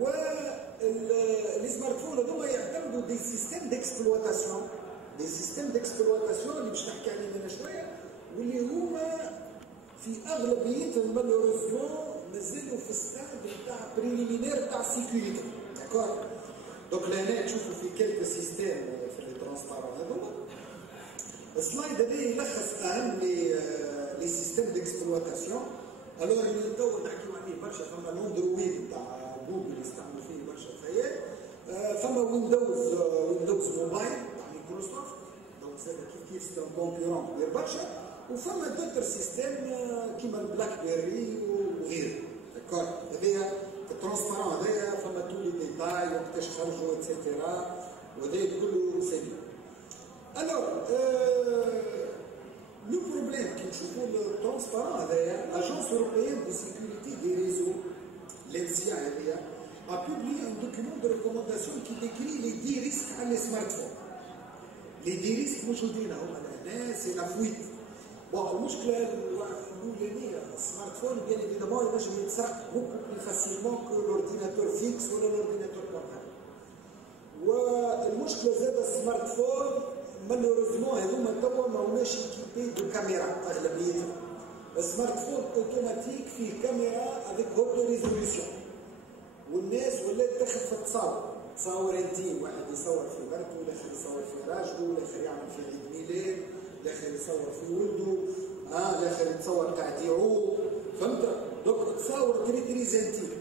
ولي سمارت فون هذوما يعتمدوا دي سيستيم ديكسبلواتاسيون، اللي باش نحكي عليهم انا شويه، واللي هما في اغلبيتهم مالوريزمون مازالوا في الستاد نتاع بريليمينير تاع سيكوريتي. داكور؟ دونك لهنا تشوفوا في كيلكو سيستيم في لي ترونسبارون هذوما. السلايد هذا يلخص اهم لي سيستيم ديكسبلواتاسيون. الوغ اللي ندور نحكيو عليه برشا، فما الاندرويد تاع جوجل يستعملوا فيه برشا فيات، فما ويندوز موبايل تاع مايكروسوفت، دونك زاد كيف سي ان كونكورون كبير برشا، وفما دوتر سيستيم كيما البلاك بيري وغيره. داكور؟ هذايا الترونسبارون هذايا فما تو لي ديتاي وقتاش خرجوا اتسيتيرا، وهذايا كله سيدي. الوغ لو بروبليم كي نشوفوا الترونسبارون هذايا، لاجونس اوروبيان دو سيكوريتي دي ريزو l'ENSIA a publié un document de recommandation qui décrit les 10 risques à les smartphones. Les 10 risques موجودين هما هنا، سي لا فويت. بون المشكله الاولانيه السمارت فون بيان ايفيدامون ينجم يتسرق بوكو بلي فاسيلمون كو لورديناتور فيكس ولا لورديناتور بورتابل. والمشكله زاد السمارت فون مالوريزمون هذوما توا ماهماش ايكيبي دو كاميرا اغلبيتهم. السمارت فون اوتوماتيك فيه كاميرا افيك هوتو ريزوليسيون، والناس ولات تاخذ في التصاور، تصاور انتيم، واحد يصور في مرته، الاخر يصور في راجله، الاخر يعمل في عيد ميلاد، الاخر يصور في ولده، الاخر يتصور تاع ديعو، فهمت؟ دونك تصاور تري انتيم.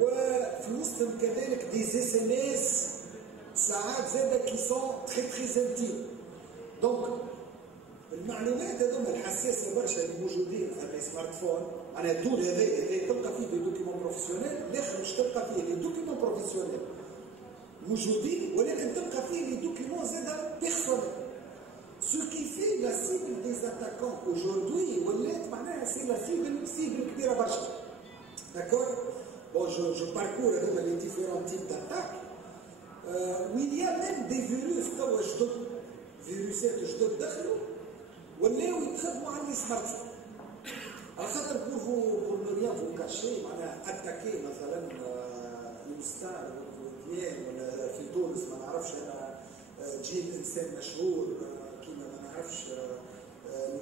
وفي وسطهم كذلك دي اس ام اس ساعات زاده كي سون تري انتيم. دونك المعلومات هذوما الحساسه برشا اللي موجودين في السمارت فون، انا طول هذايا تلقى فيه دي دوكيمون بروفيسيونيل، الاخر مش تلقى فيه لي دوكيمون بروفيسيونيل موجودين، ولكن تلقى فيه لي دوكيمون زاده بيرسونيل. سو كي في لا سيبل دي زاتاكون اجوردي ولات معناها سي لا سيبل كبيره برشا. داكور؟ بون جو باركور هذوما لي ديفيرون تيب داتاك، ويل يا ميم دي فيروس توا جدد، فيروسات جدد دخلوا ولاو يتخدموا على السمارت فون. على خاطر بور نو ريان فو كاشي، معناها اتاكي مثلا يوستان ولا ولا في تونس ما نعرفش انا جيل انسان مشهور كيما ما نعرفش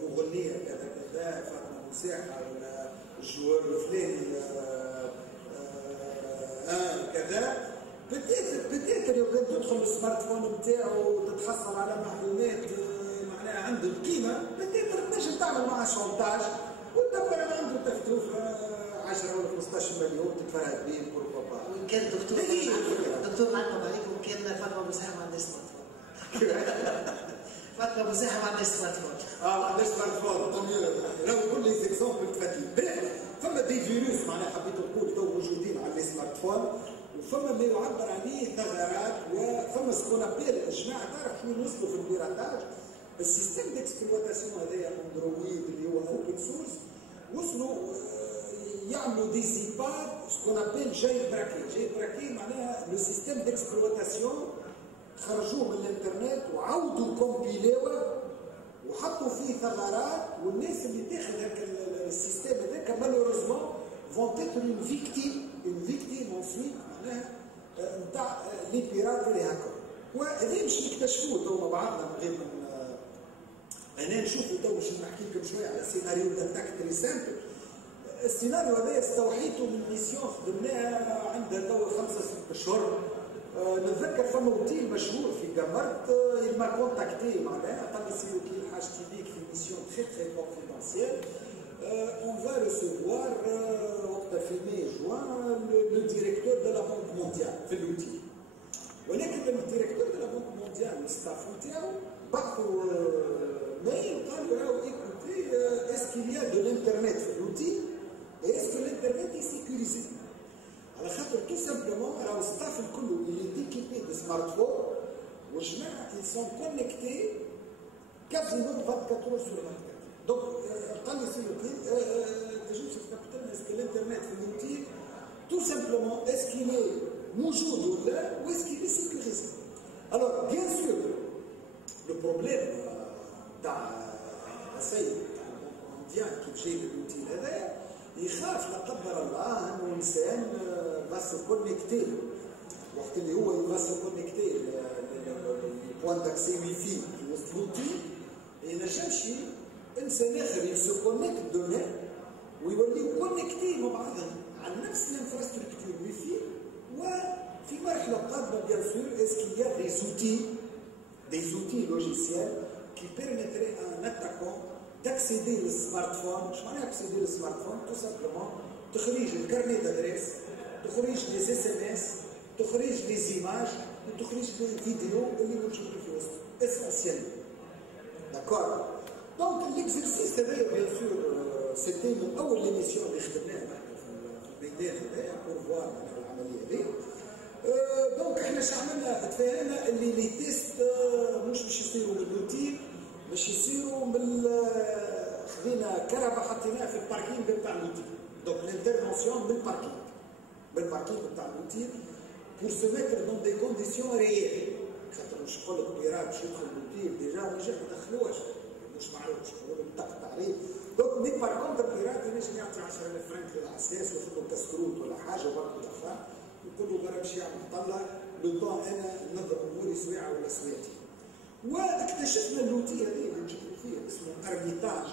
المغنيه كذا كذا فاطمه مساحه ولا الجوار الفلاني كذا، بتاتر لو كان تدخل السمارت فون نتاعو تتحصل على معلومات معناها عنده القيمه، بتاتر تنجم تعمل معاه شونتاج وتدبر عنده تفتوف 10 ولا 15 مليون تتفرج به بوركوا با. وان كان دكتور نعقب عليكم، كان فاطمه مساحه ما عندهاش سمارت فون. فاطمه مساحه ما عندهاش سمارت فون. ما عندهاش سمارت فون، راهو كل لي زيكزومبل تفاتي. فما دي فيروس معناها حبيت نقول تو موجودين على السمارت فون، وفما ما يعبر عليه ثغرات، وفما سكون ابيل الجماعه تعرف شنو وصلوا في البيراتاج. السيستم ديكسبلواتاسيون هذايا اندرويد اللي هو اوبن سورس، وصلوا يعملوا دي زيباد سكون ابيل جاي براكي معناها لو سيستم ديكسبلواتاسيون خرجوه من الانترنت وعاودوا كومبيليوه وحطوا فيه ثغرات، والناس اللي تاخذ هكا السيستم هذاك مالوريزمون فون تيتر اون فيكتيم انسويت معناها نتاع لي بيرات اللي هكا. وهذا باش نكتشفوه تو مع بعضنا من غير من انا نشوفوا تو باش نحكي لكم شويه على سيناريو داتاك تري سامبل. السيناريو هذا استوحيته من ميسيون خدمناها عندها تو 5-6 اشهر. نتذكر فما اوتيل مشهور في قمرت il m'a contacté معناها قال لي سي اوتيل حاجتي بيك في ميسيون تري كونفيدونسيال. On va recevoir وقتها في ماي جوان لو ديريكتور دو لا بنك مونديال في الاوتيل، ولكن الديريكتور دو لا بنك مونديال والستاف نتاعو بعثوا ميل قالوا راهو ايكوتي اسكيل يا دو الانترنت في الاوتيل اي اسكو الانترنت اي سيكوريزي، على خاطر تو سامبلومون راهو الستاف الكل اللي ديكيبي دو سمارت فون والجماعه ils sont connectés quasiment 24 heures sur 24. دونك قال لي سي الاوتيل تجي تشوف لنا اسكو الانترنت في الاوتيل تو سامبلومون اسكيل موجود ولا واسكيل سيكوريزي. الوغ بيان سور لو بروبليم تاع السيد تاع المونديال كيف جاي للاوتيل هذايا يخاف لا قدر الله انه انسان باس كونيكتي كونيكتي وقت اللي هو يوصل كونيكتي البوان داكسي واي في في وسط لوتي ما ينجمش انسان اخر يسو كونيكت دوني ويوليو كونيكتي مع بعضهم على نفس الانفراستركتور واي في. وفي مرحله قادمه بيان سور اسكي يا دي زوتي لوجيسيال كي بيرميتري ان اتاكون d'accéder au smartphone. Je vais accéder au smartphone tout simplement. تخرج الكارني d'adresse, تخرج les SMS, تخرج les images, وتخرج les vidéos اللي موجودين في وسط. Essentiel. D'accord. Donc l'exercice هذايا bien sûr c'était من أول l'émission اللي خدمناها في الميدان هذايا pour voir العملية هذه. دونك احنا شو عملنا؟ تفاهمنا اللي لي تيست مش باش يصيروا من لوتي باش يصيروا من خذينا كهرباء حطيناها في الباركينغ بتاع لوتي. دونك الانترفونسيون بالباركينغ بتاع لوتي pour se mettre dans des conditions réelles. خاطر مش نقول لك بيراد باش يدخل لوتي ديجا رجع ما دخلوش مش معروف مش نقول لك بطاقه تعريف. دونك مي بار كونتر بيراد ينجم يعطي 10,000 فرنك للعساس وياخذ له كسكروت ولا حاجه وبرك ولا فا يقول له برا باش يعمل طله لو طون انا ننظم اموري سويعه ولا سويعتي. واكتشفنا اللوتي هذه اللي نجبروا فيه اسمه اربيتاج.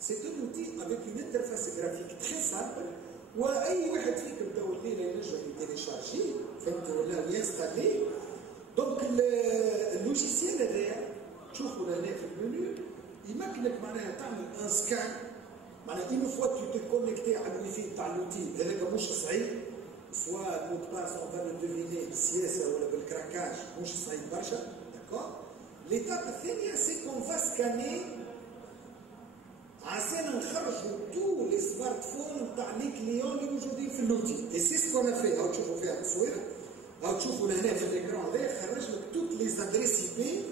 سي ان لوتي افيك اون انترفاس جرافيك تري سامبل واي واحد فيكم تو الليله ينجم يتيليشارجي فهمت ولا ينستالي. دونك اللوجيسيال هذايا تشوفوا هنا في المنيو يمكنك معناها تعمل ان سكان معناها اون فوا تو تكونيكتي على الوي في تاع اللوتي هذاك مش صعيب سواء مود باس اون فا لو دوفيني بالسياسه ولا بالكراكاج مش صعيب برشا. داكور. l'étape الثانيه سي كون فا سكاني عسانا نخرجوا تو لي سمارت فون نتاع لي كليون اللي موجودين في اللوتي. اي سي سكون في هاو تشوفوا فيها التصوير هاو تشوفوا هنا في الاكران هذا خرج لك توت لي زادريس اي بي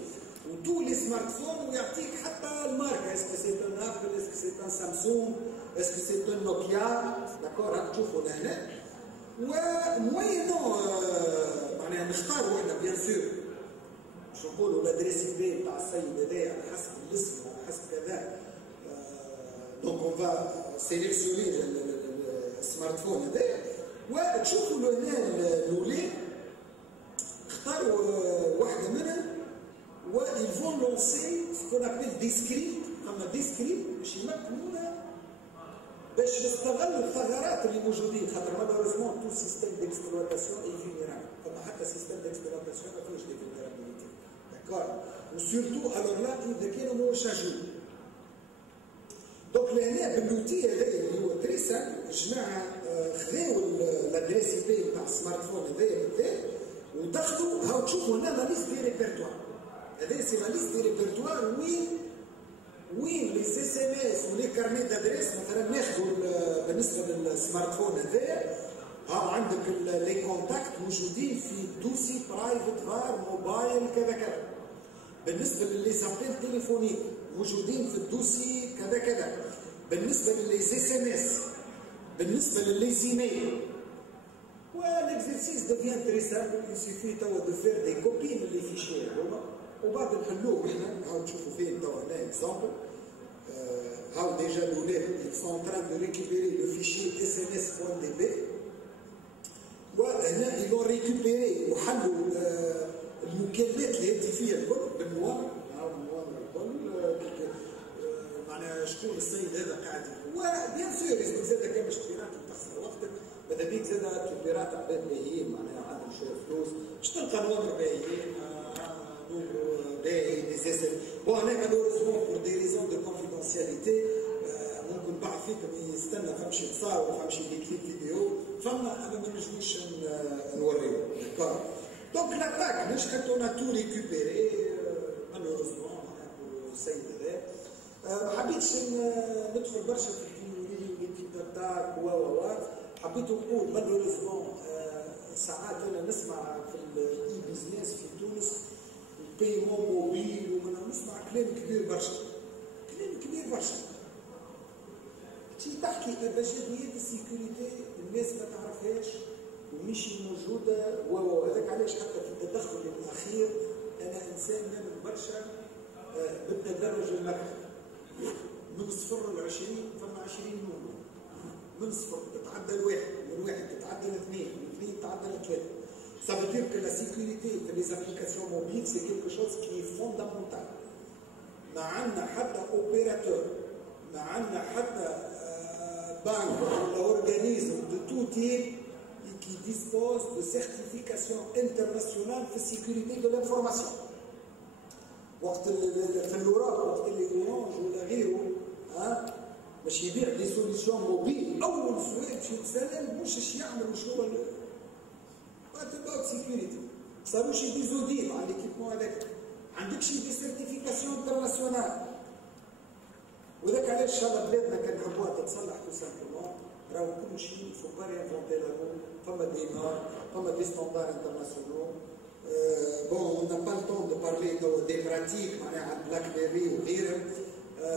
وتو لي سمارت فون ويعطيك حتى الماركه اسكو سي ان ابل اسكو سي ان سامسونج اسكو سي ان نوكيا. داكور راك تشوفوا هنا وموينو معناها نختاروا احنا بيان سور باش نقولوا لادريس اي بي تاع السيد هذايا على حسب الاسم على حسب كذا. دونك اون فا سيليكسيوني السمارت فون هذايا وتشوفوا له هنا الاولين اختاروا واحده منهم وإل فون لونسي سكون ابيل دي سكريبت. اما دي سكريبت باش يمكنونا باش نستغل الثغرات اللي موجودين خاطر مالوريزمون تو سيستيم ديكسبلواتاسيون اي فينيرابل فما حتى سيستيم ديكسبلواتاسيون ما فيهوش دي فينيرابيليتي. داكور. وسورتو الوغ لا اذا كانوا موشاجين. دونك لهنا باللوتي هذايا اللي هو تري سامبل الجماعه خذاو لادريس اي بي تاع السمارت فون هذايا بالذات ودخلوا هاو تشوفوا هنا لا ليست دي ريبرتوار. هذايا سي لا ليست دي ريبرتوار وين لي اس ام اس ولي كارني دادريس مثلا ناخذوا بالنسبه للسمارت فون هذايا ها عندك لي كونتاكت موجودين في دوسي برايفت فار موبايل كذا كذا. بالنسبه للي زابيل تليفونيك موجودين في الدوسي كذا كذا. بالنسبه للي اس ام اس بالنسبه للي زيميل والاكزرسيس ديفيان تري سامبل يسيفي توا دو فير دي كوبي من لي فيشي هذوما وبعد نحلوهم احنا هاو تشوفوا فين توا هنا اكزامبل هاو ديجا الاولاد سون تران دو ريكيبيري لو فيشي sms.db وهنا يلون ريكيبيري وحلوا المكالمات الهاتفيه الكل بالنوار هاو النوار الكل معناها شكون السيد هذا قاعد وبيان سور يزيد زاد كان باش تبيرات تخسر وقتك ماذا بيك زاد تبيرات عباد باهيين معناها عندهم شويه فلوس باش تلقى نوار باهيين des essais. Bon, malheureusement, pour des raisons de confidentialité, ممكن بعض فيكم يستنى فمشي تصاور وفمشي دي كليب فيديو فما انا ما نجموش نوريو. داكور. دونك لاتاك نجحت اون تو ريكوبيري مالوروزمون pour السيد هذا. ما حبيتش ندخل برشا في التيوري والتيب اتاك و حبيت نقول مالوروزمون ساعات انا نسمع في الاي بيزنس في تونس البيمون موبيل ومن نسمع كلام كبير برشا تي تحكي ابجديات السيكوريتي الناس ما تعرفهاش ومش موجوده وهذاك علاش حتى في التدخل الاخير انا انسان نامن برشا بالتدرج المرحلي من صفر ل 20 فما 20 نمره من صفر تتعدى الواحد من واحد تتعدى الاثنين من اثنين تتعدى Ça veut dire que la sécurité des applications mobiles, c'est quelque chose qui est fondamental. ما عندنا حتى opérateur, ما عندنا حتى banque ou organisme de tout type qui dispose de certification internationale de sécurité de l'information. وقت في الأوراق وقت اللي أورانج ولا غيره باش يبيع دي سوليسيون موبيل أول سؤال باش يتسأل مش يعملوا شنو What about security? صاروا شي دي زوديت على ليكيبمون هذاك عندك شي دي سيرتيفيكاسيون انترناسيونال وذاك علاش ان شاء الله بلادنا كان نحبوها تتصلح تو سامبلومون راهو كل شيء فو با رينفونتي لا رو فما دي نورم فما دي ستاندار انترناسيونال بون اون n'a pas le temps de parler des pratiques معناها على البلاك بيري وغيرهم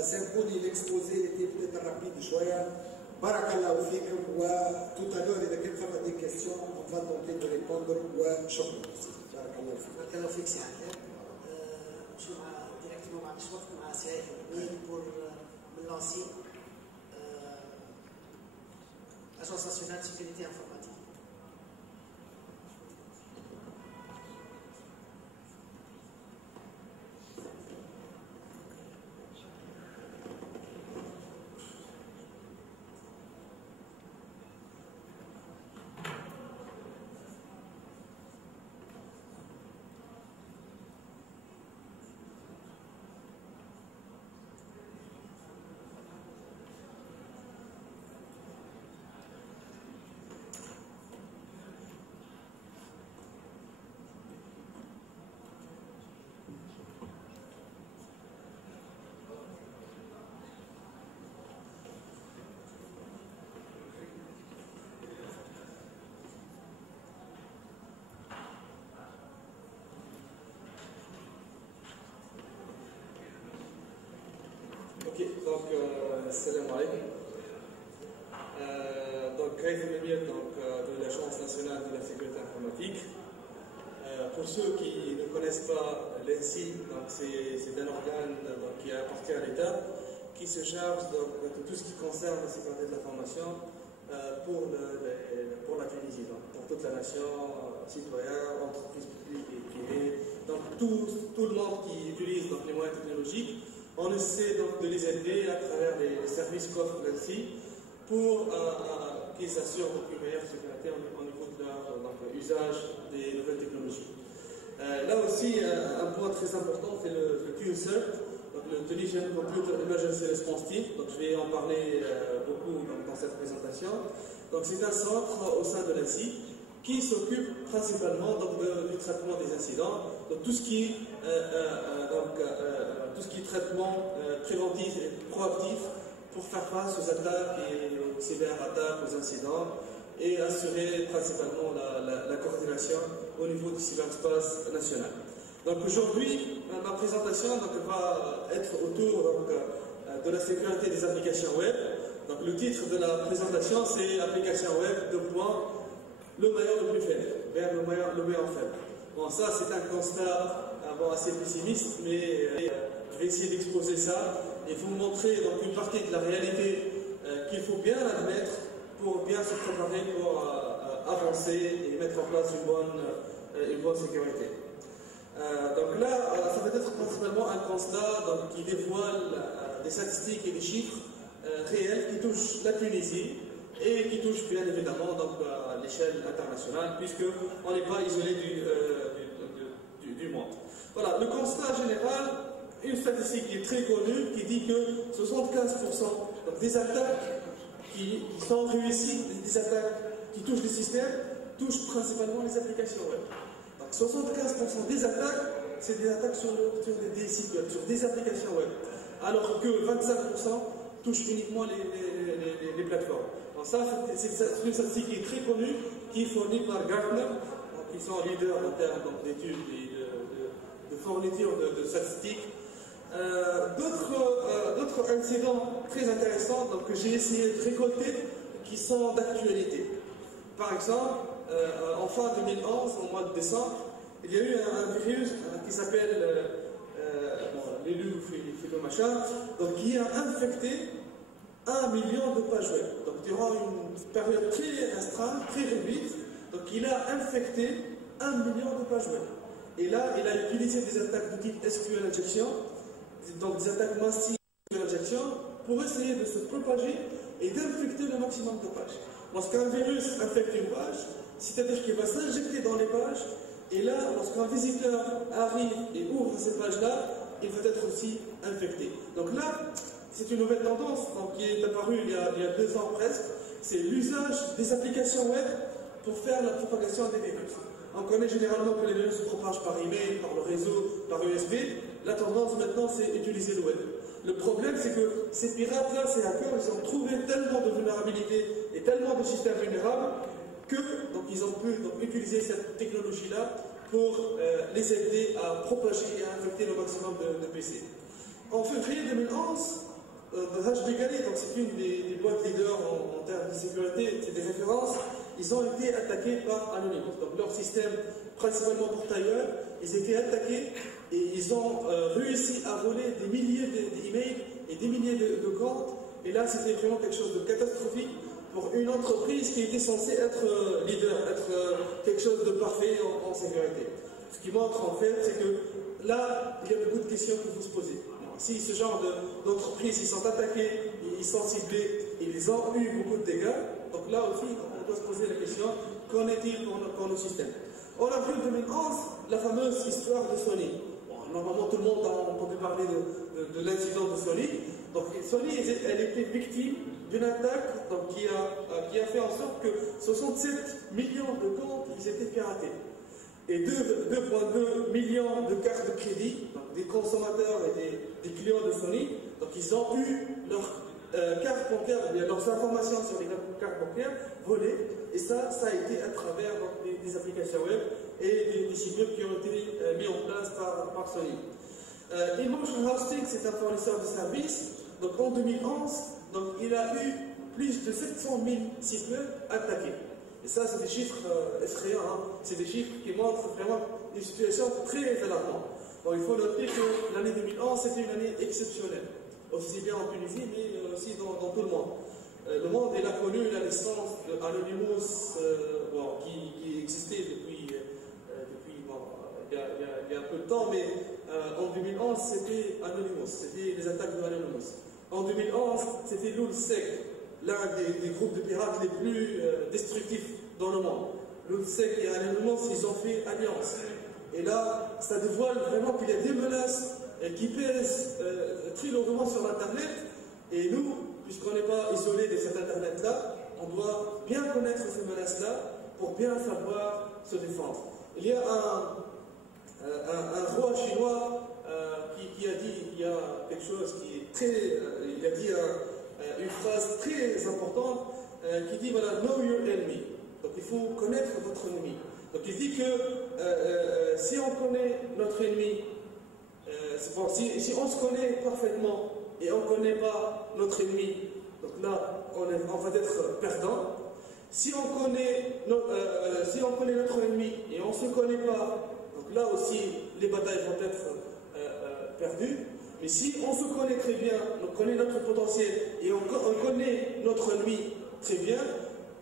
سامحوني ليكسبوزي تي بتيت رابيد شويه بارك الله فيكم وتوت الور اذا كان فما دي كيستيون اون فا تونتي دو ريبوندر وشكرا بارك الله فيك. بارك الله فيك سي عادل. نمشيو مع ديريكتومون مع الوقت مع سي عادل بور من لانسي Agence nationale de sécurité informatique. Ok, donc salam alaikum. Donc Khaïf Emir de l'Agence nationale de la sécurité informatique. Pour ceux qui ne connaissent pas l'ENSI, c'est un organe qui appartient à l'État qui se charge de tout ce qui concerne la sécurité de l'information pour la Tunisie, donc pour toute la nation, citoyens, entreprises publiques et privées, donc tout le monde qui utilise donc, les moyens technologiques. On essaie donc de les aider à travers les services qu'offre l'ENSI pour qu'ils assurent une meilleure sécurité au niveau de leur usage des nouvelles technologies. Là aussi, un point très important, c'est le TUNSERT, donc le Tunisian Computer Emergency Response Team. Donc je vais en parler beaucoup dans cette présentation. Donc c'est un centre au sein de l'ENSI qui s'occupe principalement donc, du traitement des incidents, donc tout ce qui est traitement préventif et proactif pour faire face aux attaques et aux cyberattaques, aux incidents et assurer principalement la coordination au niveau du cyberspace national. Donc aujourd'hui, ma présentation va être autour de la sécurité des applications web. Donc le titre de la présentation c'est Application web, le meilleur le plus faible, vers le meilleur faible. Bon, ça c'est un constat assez pessimiste, mais je vais essayer d'exposer ça et vous montrer donc une partie de la réalité qu'il faut bien admettre pour bien se préparer pour avancer et mettre en place une bonne sécurité. Donc là, ça va être principalement un constat qui dévoile des statistiques et des chiffres réels qui touchent la Tunisie et qui touchent bien évidemment donc, à l'échelle internationale puisqu'on n'est pas isolé du monde. Voilà, le constat général, une statistique qui est très connue qui dit que 75% des attaques qui sont réussies, des attaques qui touchent les systèmes, touchent principalement les applications web. Donc 75% des attaques, c'est des attaques sur des sites web, sur des applications web, alors que 25% touchent uniquement les plateformes. Donc ça, c'est une statistique qui est très connue, qui est fournie par Gartner, qui sont leaders en termes d'études et de fourniture de statistiques. D'autres incidents très intéressants que j'ai essayé de récolter qui sont d'actualité. Par exemple, en fin 2011, au mois de décembre, il y a eu un virus qui s'appelle l'élu machin, donc qui a infecté 1 million de pages web. Donc durant une période très restreinte, très réduite, donc qui il a infecté 1 million de pages web. Et là, il a utilisé des attaques de type SQL injection, donc des attaques massives de SQL injection, pour essayer de se propager et d'infecter le maximum de pages. Lorsqu'un virus infecte une page, c'est-à-dire qu'il va s'injecter dans les pages, et là, lorsqu'un visiteur arrive et ouvre ces pages-là, il va être aussi infecté. Donc là, c'est une nouvelle tendance donc, qui est apparue il y a 2 ans presque, c'est l'usage des applications web pour faire la propagation des virus. On connaît généralement que les virus se propagent par email, par le réseau, par USB. La tendance maintenant, c'est utiliser le web. Le problème, c'est que ces pirates-là, ces hackers, ils ont trouvé tellement de vulnérabilités et tellement de systèmes vulnérables que donc, ils ont pu donc, utiliser cette technologie-là pour les aider à propager et à infecter le maximum de PC. En février 2011, HDGalé, donc c'est une des boîtes leaders en termes de sécurité, c'est des références, ils ont été attaqués par Anonymous. Donc leur système, principalement pour Taïwan, ils étaient attaqués et ils ont réussi à voler des milliers d'emails et des milliers de comptes. Et là, c'était vraiment quelque chose de catastrophique pour une entreprise qui était censée être leader, être quelque chose de parfait en sécurité. Ce qui montre en fait, c'est que là, il y a beaucoup de questions qu'il faut se poser. Si ce genre d'entreprises, ils sont attaqués, ils sont ciblés, et ils ont eu beaucoup de dégâts, donc là aussi, on doit se poser la question, qu'en est-il pour nos systèmes? En avril 2011, la fameuse histoire de Sony. Bon, normalement, tout le monde a entendu parler de l'incident de Sony. Donc Sony, elle était victime d'une attaque donc, qui a fait en sorte que 67 millions de comptes ils étaient piratés. Et 2,2 millions de cartes de crédit, donc des consommateurs et des clients de Sony, donc ils ont eu leurs cartes bancaires, leurs informations sur les cartes bancaires volées, et ça a été à travers donc, des applications web et des sites web qui ont été mis en place par Sony. Emotion Hosting, c'est un fournisseur de services, donc en 2011, donc, il a eu plus de 700 000 sites web attaqués. Et ça, c'est des chiffres effrayants, hein. C'est des chiffres qui montrent vraiment une situation très alarmante. Bon, il faut noter que l'année 2011, c'était une année exceptionnelle, aussi bien en Tunisie, mais aussi dans tout le monde. Le monde, il a connu la naissance d'Anonymous, qui existait depuis il y a un peu de temps, mais en 2011, c'était Anonymous, c'était les attaques de Anonymous. En 2011, c'était Lulzsec, l'un des groupes de pirates les plus destructifs dans le monde. Lulzsec et Anonymous, ils ont fait alliance. Et là, ça dévoile vraiment qu'il y a des menaces qui pèsent très lourdement sur l'Internet. Et nous, puisqu'on n'est pas isolé de cet Internet-là, on doit bien connaître ces menaces-là pour bien savoir se défendre. Il y a un roi chinois qui a dit, il y a quelque chose qui est très... il a dit une phrase très importante qui dit, voilà, know your enemy. Donc il faut connaître votre ennemi. Donc il dit que si on connaît notre ennemi, bon, si on se connaît parfaitement et on ne connaît pas notre ennemi, donc là on va être perdant. Si on connaît notre ennemi et on ne se connaît pas, donc là aussi les batailles vont être perdues. Mais si on se connaît très bien, on connaît notre potentiel et on connaît notre ennemi très bien,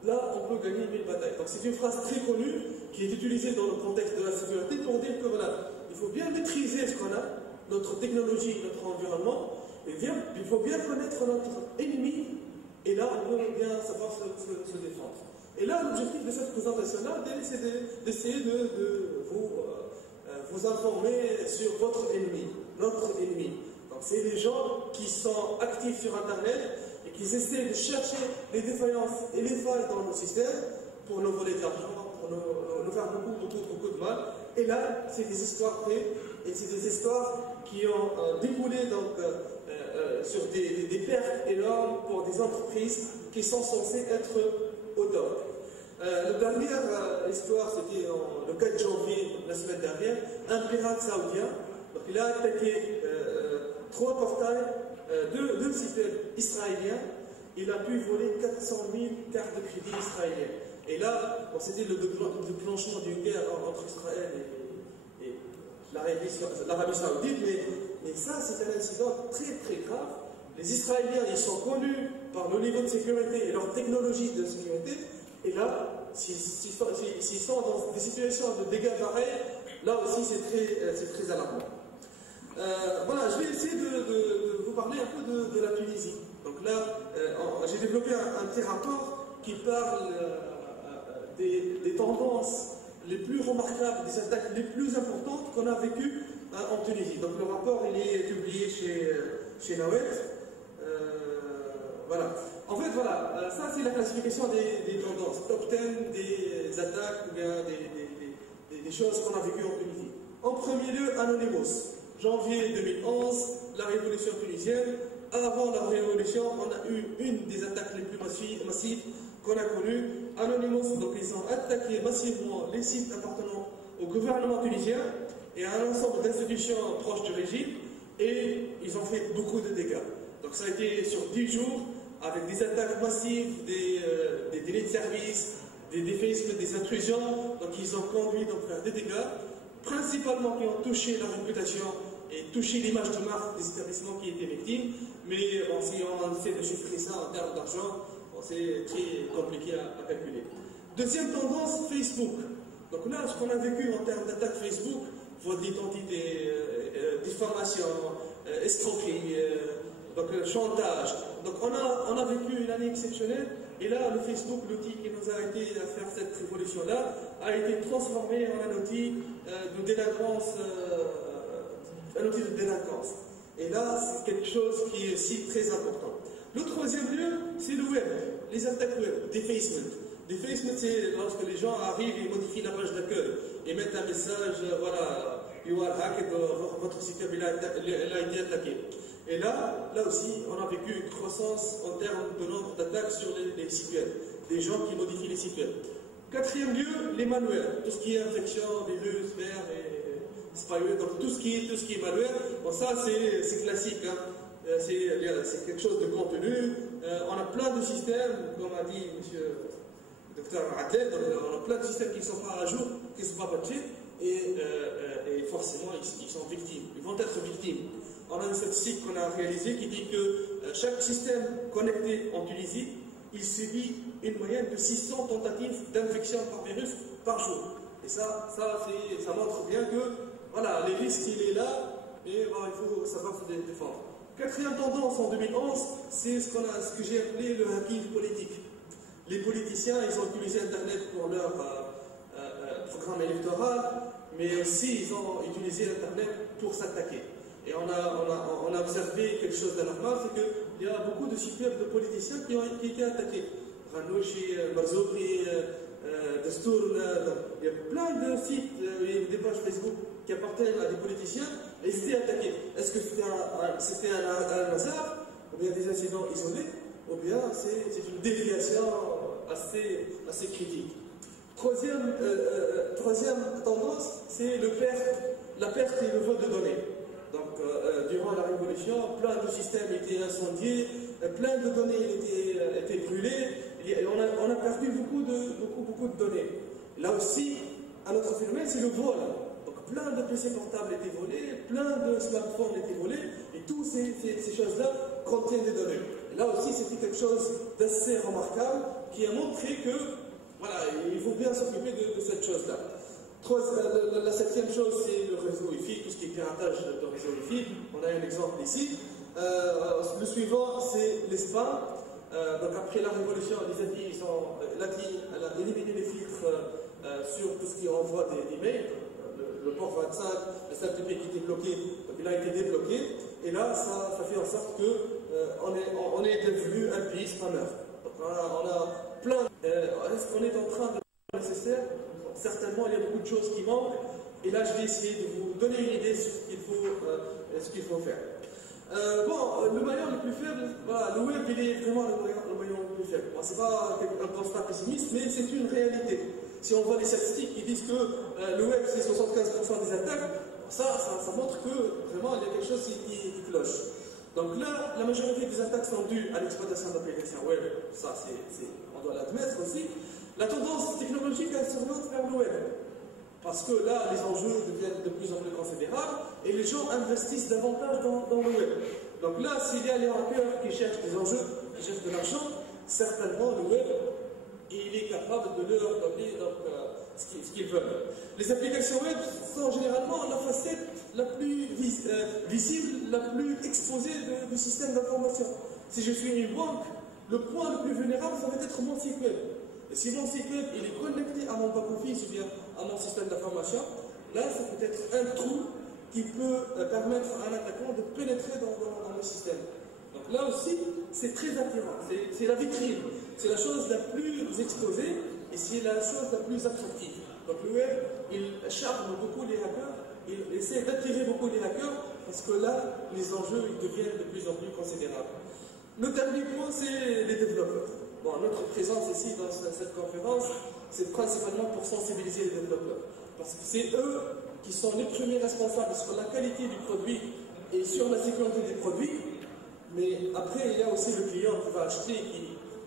là on peut gagner 1000 batailles. Donc c'est une phrase très connue qui est utilisée dans le contexte de la sécurité pour dire que voilà, il faut bien maîtriser ce qu'on a, notre technologie, notre environnement, et il faut bien connaître notre ennemi, et là on peut bien savoir se défendre. Et là l'objectif de cette présentation-là, c'est d'essayer de vous informer sur votre ennemi, notre ennemi. Donc c'est les gens qui sont actifs sur Internet et qui essaient de chercher les défaillances et les failles dans nos systèmes pour nous voler de l'argent, pour nous faire beaucoup de mal. Et là, c'est des histoires vraies et c'est des histoires qui ont découlé donc, sur des pertes énormes pour des entreprises qui sont censées être au top. La dernière histoire, c'était le 4 janvier, la semaine dernière, un pirate saoudien, donc il a attaqué 3 portails, 2 sites israéliens, il a pu voler 400 000 cartes de crédit israéliennes. Et là, bon, c'était le déclenchement d'une guerre entre Israël et l'Arabie Saoudite, mais ça, c'est un incident très grave. Les Israéliens, ils sont connus par le niveau de sécurité et leur technologie de sécurité, et là, s'ils sont dans des situations de dégâts pareils, là aussi c'est très alarmant. Voilà, je vais essayer de vous parler un peu de la Tunisie. Donc là, j'ai développé un petit rapport qui parle des tendances les plus remarquables, des attaques les plus importantes qu'on a vécues en Tunisie. Donc le rapport, il est publié chez Nawet. Voilà. En fait, voilà, ça c'est la classification des tendances, top 10 des attaques ou bien des choses qu'on a vécues en Tunisie. En premier lieu, Anonymous. Janvier 2011, la révolution tunisienne. Avant la révolution, on a eu une des attaques les plus massives qu'on a connues. Anonymous, donc ils ont attaqué massivement les sites appartenant au gouvernement tunisien et à un ensemble d'institutions proches du régime, et ils ont fait beaucoup de dégâts. Donc ça a été sur 10 jours, avec des attaques massives, des délais de service, des défaillissements, des intrusions. Donc ils ont conduit à faire des dégâts, principalement qui ont touché la réputation et touché l'image de marque des établissements qui étaient victimes. Mais bon, si on essaie de chiffrer ça en termes d'argent, bon, c'est très compliqué à calculer. Deuxième tendance, Facebook. Donc là, ce qu'on a vécu en termes d'attaque Facebook, vol d'identité, diffamation, escroquerie, donc chantage. Donc on a vécu une année exceptionnelle, et là, le Facebook, l'outil qui nous a aidé à faire cette révolution-là, a été transformé en un outil de délinquance. Et là, c'est quelque chose qui est aussi très important. Le troisième lieu, c'est le web, les attaques web, defacement. Defacement, c'est lorsque les gens arrivent et modifient la page d'accueil et mettent un message, voilà, you are hacked, votre site web a été attaqué. Et là aussi, on a vécu une croissance en termes de nombre d'attaques sur les sites web, des gens qui modifient les sites web. Quatrième lieu, les malwares, tout ce qui est infection, virus, spam et spyware, donc tout ce qui est malware. Bon, ça c'est classique, hein. C'est quelque chose de contenu. On a plein de systèmes, comme a dit M. Dr Adel, on a plein de systèmes qui ne sont pas à jour, qui ne sont pas patchés, et forcément ils sont victimes, ils vont être victimes. On a une statistique qu'on a réalisée qui dit que chaque système connecté en Tunisie, il subit une moyenne de 600 tentatives d'infection par virus par jour. Et ça montre bien que voilà, les risques, il est là, et bon, il faut savoir se défendre. Quatrième tendance en 2011, c'est ce que j'ai appelé le hacking politique. Les politiciens, ils ont utilisé Internet pour leur programme électoral, mais aussi ils ont utilisé Internet pour s'attaquer. Et on a observé quelque chose d'alarmant, c'est qu'il y a beaucoup de sites web de politiciens qui ont été attaqués. Ranouchi, Marzouri, Destourne, il y a plein de sites, des pages Facebook qui appartiennent à des politiciens, et ils étaient attaqués. Est-ce que c'était un hasard, ou bien des incidents isolés, ou bien c'est une déviation assez critique. Troisième tendance, c'est la perte et le vol de données. Donc, durant la Révolution, plein de systèmes étaient incendiés, plein de données étaient brûlées, et on a perdu beaucoup de données. Là aussi, un autre phénomène, c'est le vol. Donc, plein de PC portables étaient volés, plein de smartphones étaient volés, et toutes ces choses-là contiennent des données. Et là aussi, c'était quelque chose d'assez remarquable qui a montré que, voilà, il faut bien s'occuper de cette chose-là. La septième chose, c'est le réseau Wi-Fi, tout ce qui est piratage de réseau Wi-Fi. On a un exemple ici. Le suivant, c'est les spams. Donc après la révolution, l'ATI a éliminé les filtres sur tout ce qui envoie des emails. Le port 25, le SAPTP qui était bloqué, donc il a été débloqué. Et là, ça fait en sorte qu'on est devenu un pays spammeur. Donc on a plein. Est-ce qu'on est en train de faire le nécessaire? Certainement, il y a beaucoup de choses qui manquent, et là, je vais essayer de vous donner une idée sur ce qu'il faut faire. Le maillon le plus faible, voilà, le web, il est vraiment le maillon le plus faible. Bon, ce n'est pas un constat pessimiste, mais c'est une réalité. Si on voit les statistiques qui disent que le web, c'est 75% des attaques, ça montre que vraiment, il y a quelque chose qui cloche. Donc là, la majorité des attaques sont dues à l'exploitation d'applications web, ça, on doit l'admettre aussi. La tendance technologique, elle s'oriente vers le web. Parce que là, les enjeux deviennent de plus en plus considérables et les gens investissent davantage dans le web. Donc là, s'il y a les hackers qui cherchent des enjeux, qui cherchent de l'argent, certainement le web et il est capable de leur donner ce qu'ils veulent. Les applications web sont généralement la facette la plus visible, la plus exposée du système d'information. Si je suis une banque, le point le plus vulnérable, ça va être mon site web. Et si mon site web il est connecté à mon back-office ou bien à mon système d'information, là, ça peut être un trou qui peut permettre à un attaquant de pénétrer dans le système. Donc là aussi, c'est très attirant. C'est la vitrine. C'est la chose la plus exposée et c'est la chose la plus attractive. Donc le web, il charme beaucoup les hackers, il essaie d'attirer beaucoup les hackers parce que là, les enjeux ils deviennent de plus en plus considérables. Le dernier point, c'est les développeurs. Bon, notre présence ici dans cette conférence, c'est principalement pour sensibiliser les développeurs. Parce que c'est eux qui sont les premiers responsables sur la qualité du produit et sur la sécurité du produit. Mais après, il y a aussi le client qui va acheter,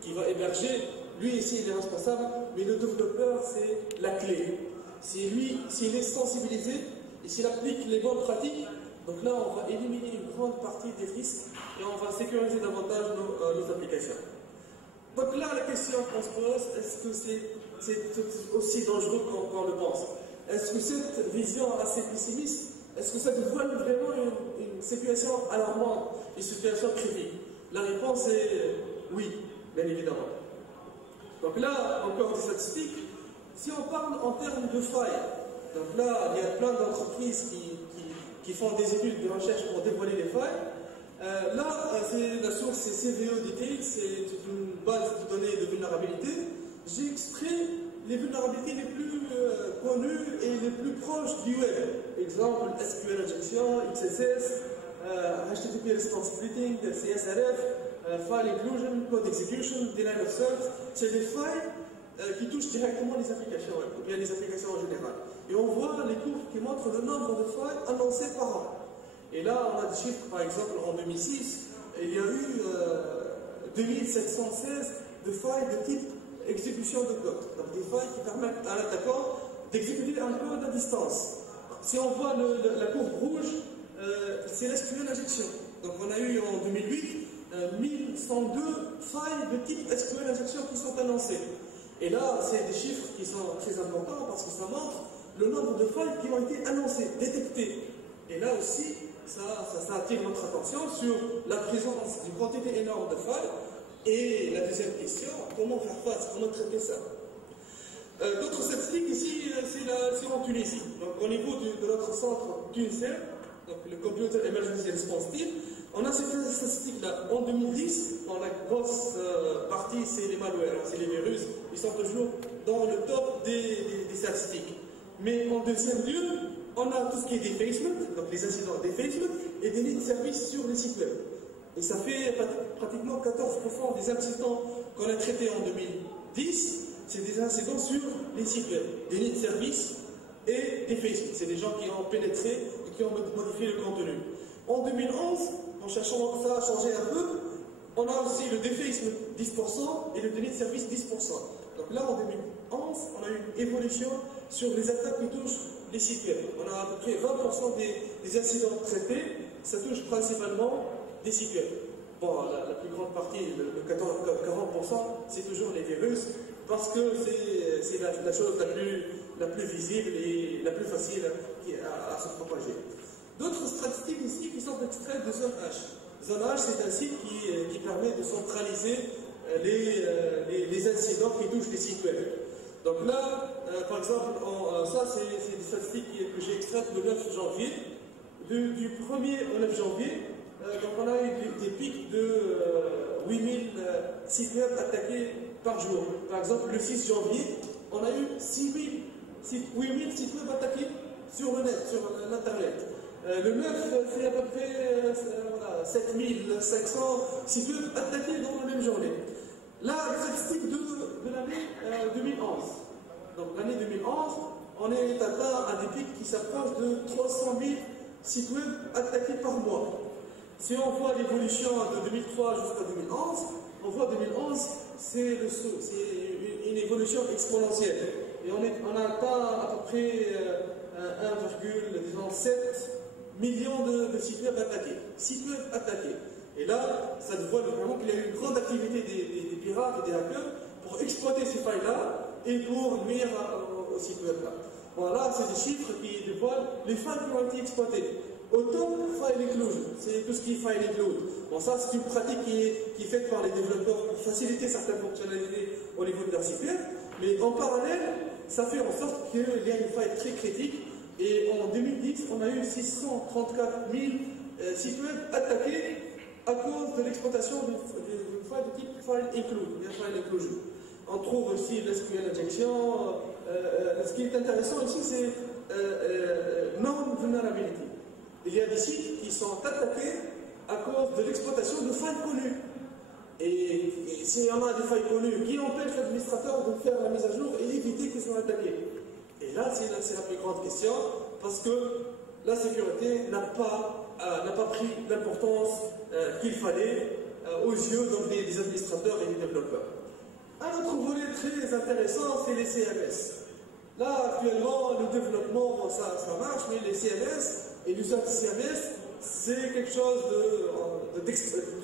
qui va héberger. Lui, ici, il est responsable, mais le développeur, c'est la clé. S'il est sensibilisé et s'il applique les bonnes pratiques, donc là, on va éliminer une grande partie des risques et on va sécuriser davantage nos applications. Donc là, la question qu'on se pose, est-ce que c'est aussi dangereux qu'on le pense? Est-ce que cette vision assez pessimiste, est-ce que ça dévoile vraiment une situation alarmante, une situation critique? La réponse est oui, bien évidemment. Donc là, encore des statistiques. Si on parle en termes de failles, donc là, il y a plein d'entreprises qui font des études de recherche pour dévoiler les failles. La source, c'est CVE Details, c'est une base de données de vulnérabilité. J'ai extrait les vulnérabilités les plus connues et les plus proches du web. Exemple, SQL injection, XSS, HTTP response splitting, CSRF, file inclusion, code execution, denial of service. C'est des failles qui touchent directement les applications web, ou bien les applications en général. Et on voit les courbes qui montrent le nombre de failles annoncées par an. Et là, on a des chiffres, par exemple, en 2006, il y a eu 2716 de failles de type exécution de code. Donc des failles qui permettent à l'attaquant d'exécuter un code à distance. Si on voit la courbe rouge, c'est SQL injection. Donc on a eu en 2008 1102 failles de type SQL injection qui sont annoncées. Et là, c'est des chiffres qui sont très importants parce que ça montre le nombre de failles qui ont été annoncées, détectées. Et là aussi, ça attire notre attention sur la présence d'une quantité énorme de failles. Et la deuxième question, comment faire face, comment traiter ça? D'autres statistiques ici, c'est en Tunisie. Donc au niveau de notre centre tunisien, donc le Computer Emergency Response Team, on a cette statistique-là. En 2010, dans la grosse partie, c'est les malwares, c'est les virus, ils sont toujours dans le top des statistiques. Mais en deuxième lieu, on a tout ce qui est defacement, donc les incidents defacement, et des lignes de service sur les sites web. Et ça fait pratiquement 14% des incidents qu'on a traités en 2010, c'est des incidents sur les sites web, des lignes de service et defacement. C'est des gens qui ont pénétré et qui ont modifié le contenu. En 2011, en cherchant ça a changé un peu, on a aussi le defacement 10% et le déni de service 10%. Donc là, en 2011, on a eu une évolution sur les attaques qui touchent les sites web. On a à peu près 20% des incidents traités, ça touche principalement des sites web. Bon, la plus grande partie, le 40%, c'est toujours les virus, parce que c'est la chose la plus visible et la plus facile à se propager. D'autres statistiques ici qui sont extraites de Zone H. Zone H, c'est un site qui permet de centraliser les incidents qui touchent les sites web. Donc là, par exemple, ça c'est des statistiques que j'ai extraites le 9 janvier. Du 1er au 9 janvier, donc on a eu des pics de 8000 sites web attaqués par jour. Par exemple, le 6 janvier, on a eu 8000 sites web attaqués sur le net, sur l'internet. Le 9, c'est à peu près 7500 sites web attaqués dans la même journée. Là, les statistiques de l'année 2011. Donc l'année 2011, on est atteint à des pics qui s'approchent de 300 000 sites web attaqués par mois. Si on voit l'évolution de 2003 jusqu'à 2011, on voit 2011, c'est une évolution exponentielle. Et on a atteint à peu près 1,7 million de sites web attaqués. Sites web attaqués. Et là, ça dévoile vraiment qu'il y a eu une grande activité des pirates et des hackers pour exploiter ces failles-là et pour nuire au site web-là. Voilà, c'est des chiffres qui dévoilent les failles qui ont été exploitées. Au top, file inclusion, c'est tout ce qui est file include. Bon, ça, c'est une pratique qui est faite par les développeurs pour faciliter certaines fonctionnalités au niveau de leur site web, mais en parallèle, ça fait en sorte qu'il y a une faille très critique. Et en 2010, on a eu 634 000 sites web attaqués à cause de l'exploitation d'une faille de type file include, bien file inclusion. On trouve aussi l'SQL injection. Ce qui est intéressant ici, c'est non-vulnerability. Il y a des sites qui sont attaqués à cause de l'exploitation de failles connues. Et s'il y en a des failles connues qui empêchent l'administrateur de faire la mise à jour et éviter qu'ils soient attaqués. Et là, c'est la plus grande question, parce que la sécurité n'a pas pris l'importance qu'il fallait aux yeux donc, des administrateurs et des développeurs. Un autre volet très intéressant, c'est les CMS. Là, actuellement, le développement, bon, ça marche, mais les CMS et l'usage de CMS, c'est quelque chose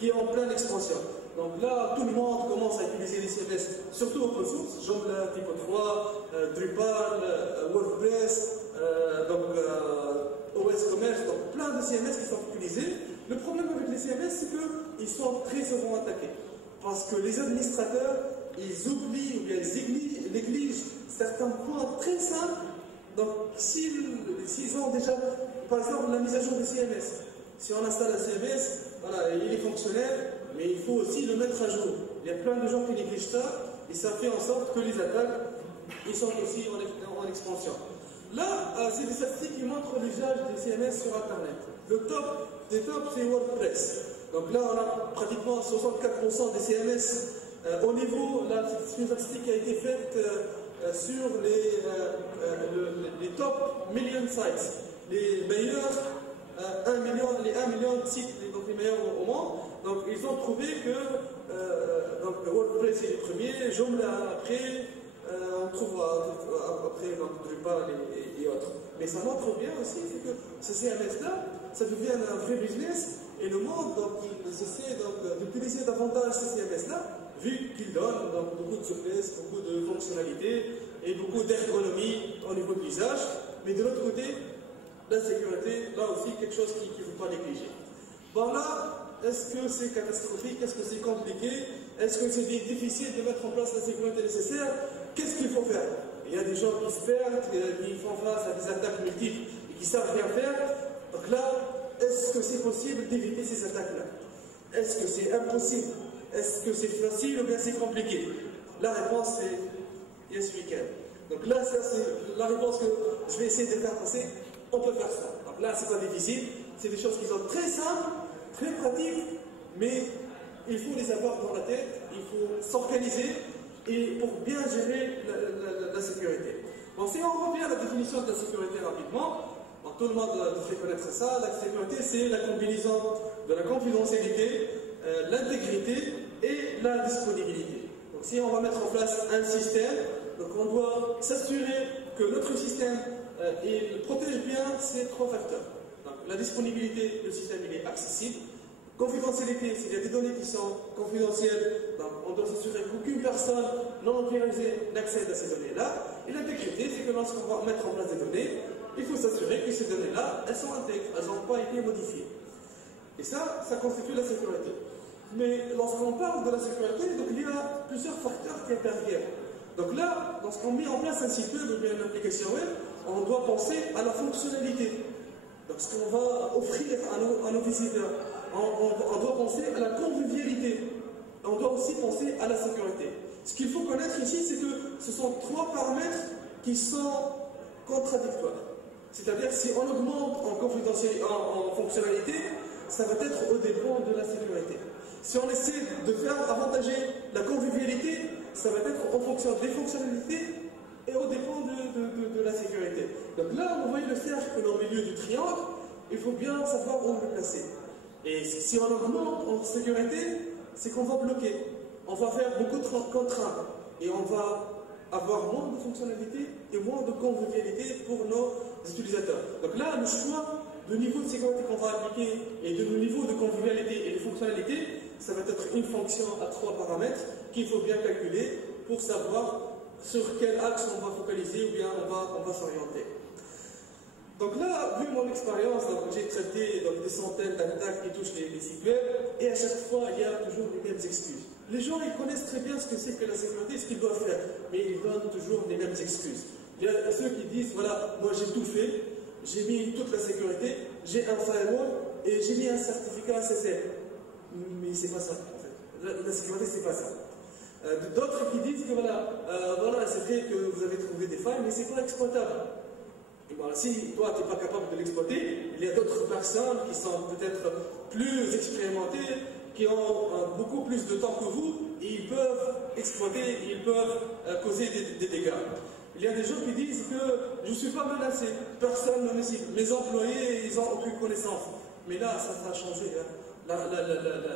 qui est en pleine expansion. Donc là, tout le monde commence à utiliser les CMS, surtout open source, Joomla, Typo 3, Drupal, WordPress, OS Commerce, donc plein de CMS qui sont utilisés. Le problème avec les CMS, c'est qu'ils sont très souvent attaqués. Parce que les administrateurs, ils oublient ou bien ils négligent certains points très simples. Donc, s'ils ont déjà, par exemple, la mise à jour des CMS, si on installe un CMS, voilà, il est fonctionnel, mais il faut aussi le mettre à jour. Il y a plein de gens qui négligent ça, et ça fait en sorte que les attaques, ils sont aussi en expansion. Là, c'est des statistiques qui montrent l'usage des CMS sur Internet. Le top des tops, c'est WordPress. Donc là, on a pratiquement 64% des CMS au niveau, là, c'est une statistique qui a été faite sur les top million sites, les meilleurs 1 million de sites, donc les meilleurs au monde. Donc ils ont trouvé que donc, WordPress est le premier, Joomla après, on trouve après donc, Drupal et autres. Mais ça montre bien aussi que ce CMS-là, ça devient un vrai business et le monde donc, il essaie d'utiliser davantage ce CMS-là, vu qu'il donne donc, beaucoup de souplesse, beaucoup de fonctionnalités et beaucoup d'ergonomie au niveau de l'usage. Mais de l'autre côté, la sécurité, là aussi, quelque chose qu'il ne faut pas négliger. Bon là, est-ce que c'est catastrophique? Est-ce que c'est compliqué? Est-ce que c'est difficile de mettre en place la sécurité nécessaire? Qu'est-ce qu'il faut faire? Il y a des gens qui se perdent, qui font face à des attaques multiples et qui ne savent rien faire. Donc là, est-ce que c'est possible d'éviter ces attaques-là? Est-ce que c'est impossible? Est-ce que c'est facile ou bien c'est compliqué? La réponse c'est yes we can. Donc là, ça c'est la réponse que je vais essayer de faire passer. On peut faire ça. Donc là, c'est pas difficile. C'est des choses qui sont très simples, très pratiques, mais il faut les avoir dans la tête, il faut s'organiser et pour bien gérer la sécurité. Bon, si on revient à la définition de la sécurité rapidement, bon, tout le monde devrait connaître ça. La sécurité, c'est la combinaison de la confidentialité, l'intégrité et la disponibilité. Donc si on va mettre en place un système, donc on doit s'assurer que notre système il protège bien ces trois facteurs. Donc la disponibilité, le système il est accessible. Confidentialité, s'il y a des données qui sont confidentielles, donc on doit s'assurer qu'aucune personne non autorisée n'accède à ces données-là. Et l'intégrité, c'est que lorsqu'on va mettre en place des données, il faut s'assurer que ces données-là, elles sont intègres, elles n'ont pas été modifiées. Et ça constitue la sécurité. Mais lorsqu'on parle de la sécurité, donc il y a plusieurs facteurs qui interviennent. Donc là, lorsqu'on met en place un site web ou bien une application web, on doit penser à la fonctionnalité. Donc ce qu'on va offrir à nos visiteurs. On doit penser à la convivialité. On doit aussi penser à la sécurité. Ce qu'il faut connaître ici, c'est que ce sont trois paramètres qui sont contradictoires. C'est-à-dire si on augmente en fonctionnalité, ça va être au dépend de la sécurité. Si on essaie de faire avantager la convivialité, ça va être en fonction des fonctionnalités et au dépend de la sécurité. Donc là, vous voyez le cercle au milieu du triangle, il faut bien savoir où le placer. Et si on augmente en sécurité, c'est qu'on va bloquer. On va faire beaucoup de contraintes et on va avoir moins de fonctionnalités et moins de convivialité pour nos utilisateurs. Donc là, le choix de niveau de sécurité qu'on va appliquer et de niveau de convivialité et de fonctionnalité, ça va être une fonction à trois paramètres qu'il faut bien calculer pour savoir sur quel axe on va focaliser ou bien on va s'orienter. Donc là, vu mon expérience, j'ai traité des centaines d'attaques qui touchent les sites web, et à chaque fois, il y a toujours les mêmes excuses. Les gens, ils connaissent très bien ce que c'est que la sécurité, ce qu'ils doivent faire, mais ils donnent toujours les mêmes excuses. Il y a ceux qui disent, voilà, moi j'ai tout fait, j'ai mis toute la sécurité, j'ai un firewall, et j'ai mis un certificat SSL. Mais c'est pas ça, en fait. La sécurité, c'est pas ça. D'autres qui disent que voilà, c'est vrai que vous avez trouvé des failles, mais c'est pas exploitable. Et ben, si toi, tu n'es pas capable de l'exploiter, il y a d'autres personnes qui sont peut-être plus expérimentées, qui ont beaucoup plus de temps que vous, et ils peuvent exploiter, ils peuvent causer des dégâts. Il y a des gens qui disent que je ne suis pas menacé, personne ne me cible, mes employés, ils n'ont aucune connaissance. Mais là, ça a changé. Hein.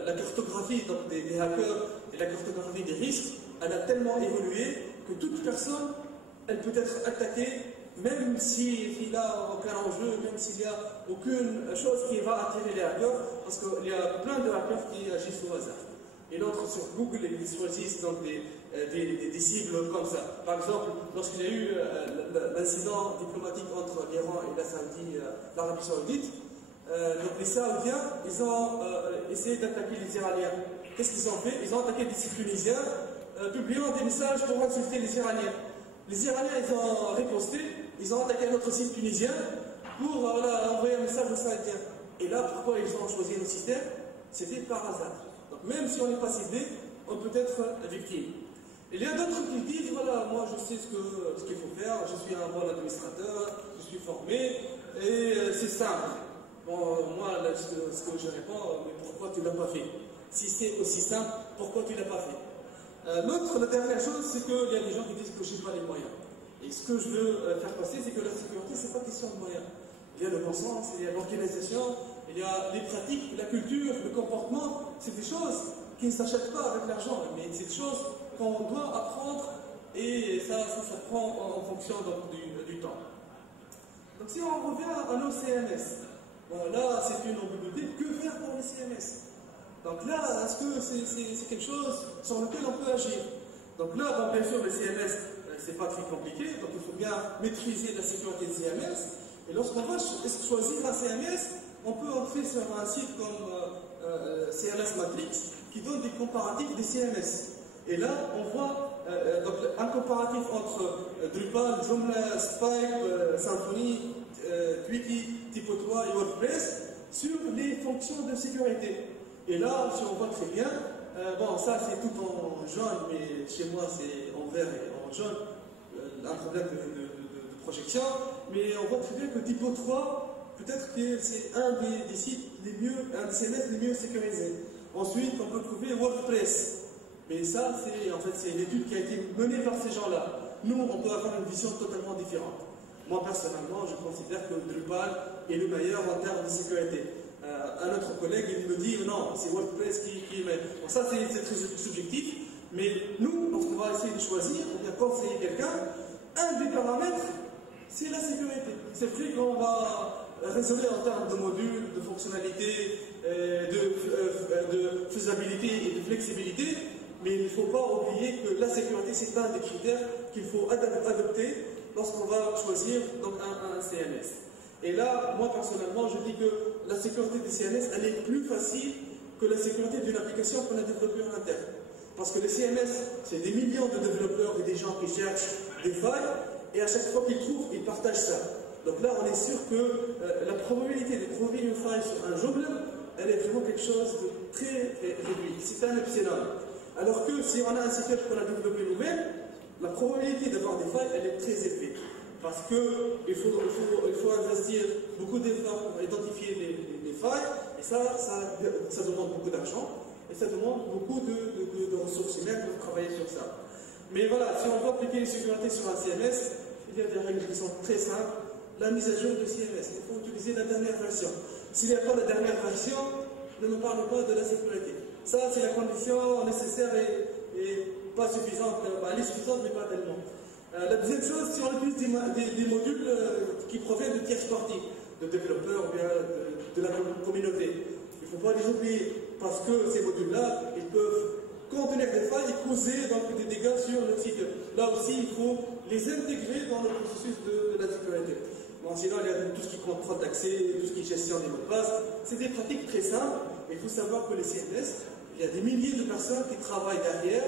La cartographie donc, des hackers et la cartographie des risques, elle a tellement évolué que toute personne, elle peut être attaquée, même s'il n'a aucun enjeu, même s'il n'y a aucune chose qui va attirer les hackers, parce qu'il y a plein de hackers qui agissent au hasard. Ils entrent sur Google et ils choisissent donc des cibles comme ça. Par exemple, lorsqu'il y a eu l'incident diplomatique entre l'Iran et l'Arabie Saoudite, donc les Saoudiens, ils ont essayé d'attaquer les Iraniens. Qu'est-ce qu'ils ont fait? Ils ont attaqué des sites tunisiens, publiant des messages pour insulter les Iraniens. Les Iraniens, ils ont riposté, ils ont attaqué notre site tunisien pour envoyer un message aux Saoudiens. Et là, pourquoi ils ont choisi le système? C'était par hasard. Donc même si on n'est pas ciblé, on peut être victime. Il y a d'autres qui disent, voilà, moi je sais ce qu'il faut faire, je suis un bon administrateur, je suis formé, et c'est simple. Bon, moi, là, ce que je réponds, mais pourquoi tu ne l'as pas fait? Si c'est aussi simple, pourquoi tu ne l'as pas fait? La dernière chose, c'est qu'il y a des gens qui disent que je n'ai pas les moyens. Et ce que je veux faire passer, c'est que la sécurité, ce n'est pas question de moyens. Il y a le bon sens, il y a l'organisation, il y a les pratiques, la culture, le comportement. C'est des choses qui ne s'achètent pas avec l'argent, mais c'est des choses qu'on doit apprendre et ça prend en fonction donc, du temps. Donc si on revient à nos CMS, bon, là c'est une ambiguïté, que faire pour les CMS? Donc là, est-ce que c'est quelque chose sur lequel on peut agir? Donc là, bon, bien sûr, les CMS, c'est pas très compliqué, donc il faut bien maîtriser la sécurité des CMS. Et lorsqu'on va choisir un CMS, on peut entrer sur un site comme CMS Matrix qui donne des comparatifs des CMS. Et là, on voit donc, un comparatif entre Drupal, Joomla, Spike, Symfony, Twiki, Typo3 et WordPress sur les fonctions de sécurité. Et là, si on voit très bien, bon, ça c'est tout en jaune, mais chez moi c'est en vert et en jaune, un problème de projection. Mais on voit très bien que Typo3, peut-être que c'est un des sites les mieux, un des CMS les mieux sécurisés. Ensuite, on peut trouver WordPress. Mais ça, c'est l'étude qui a été menée par ces gens-là. Nous, on peut avoir une vision totalement différente. Moi, personnellement, je considère que Drupal est le meilleur en termes de sécurité. Un autre collègue, il me dit non, c'est WordPress qui est meilleur. Bon, ça, c'est très subjectif. Mais nous, lorsqu'on va essayer de choisir, ou bien conseiller quelqu'un, un des paramètres, c'est la sécurité. C'est vrai qu'on va raisonner en termes de modules, de fonctionnalités, de faisabilité et de flexibilité, mais il ne faut pas oublier que la sécurité, c'est un des critères qu'il faut adopter lorsqu'on va choisir donc, un CMS. Et là, moi personnellement, je dis que la sécurité des CMS, elle est plus facile que la sécurité d'une application qu'on a développée en interne. Parce que les CMS, c'est des millions de développeurs et des gens qui cherchent des failles, et à chaque fois qu'ils trouvent, ils partagent ça. Donc là, on est sûr que la probabilité de trouver une faille sur un Joomla, elle est vraiment quelque chose de très réduit. C'est un epsilon. Alors que si on a un site web qu'on a développé nous-mêmes, la probabilité d'avoir des failles, elle est très élevée. Parce qu'il faut investir beaucoup d'efforts pour identifier les failles, et ça demande beaucoup d'argent, et ça demande beaucoup de ressources humaines pour travailler sur ça. Mais voilà, si on veut appliquer les sécurités sur un CMS, il y a des règles qui sont très simples. La mise à jour du CMS, il faut utiliser la dernière version. S'il n'y a pas la dernière version, ne me parle pas de la sécurité. Ça, c'est la condition nécessaire et pas suffisante. Elle est suffisante, mais pas tellement. La deuxième chose, si on utilise des modules qui proviennent de tiers parties, de développeurs ou bien de la communauté, il ne faut pas les oublier, parce que ces modules-là, ils peuvent contenir des failles et causer donc des dégâts sur le site. Là aussi, il faut les intégrer dans le processus de la sécurité. Bon, sinon, il y a tout ce qui est contrôle d'accès, tout ce qui est gestion des mots de passe. C'est des pratiques très simples. Il faut savoir que les CMS, il y a des milliers de personnes qui travaillent derrière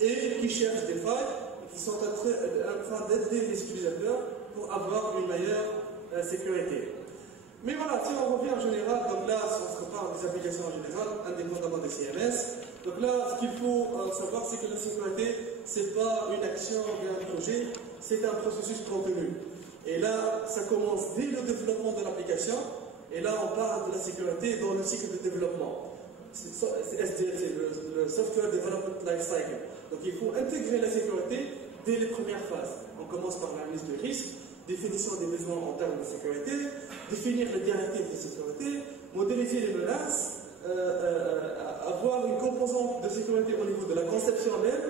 et qui cherchent des failles, qui sont en train d'aider les utilisateurs pour avoir une meilleure sécurité. Mais voilà, si on revient en général, donc là, si on se compare des applications en général, indépendamment des CMS, donc là, ce qu'il faut savoir, c'est que la sécurité, ce n'est pas une action ou un projet, c'est un processus continu. Et là, ça commence dès le développement de l'application, et là, on parle de la sécurité dans le cycle de développement. C'est SDLC, le Software Development Life Cycle. Donc il faut intégrer la sécurité dès les premières phases. On commence par l'analyse de risque, définition des besoins en termes de sécurité, définir les directives de sécurité, modéliser les menaces, avoir une composante de sécurité au niveau de la conception même,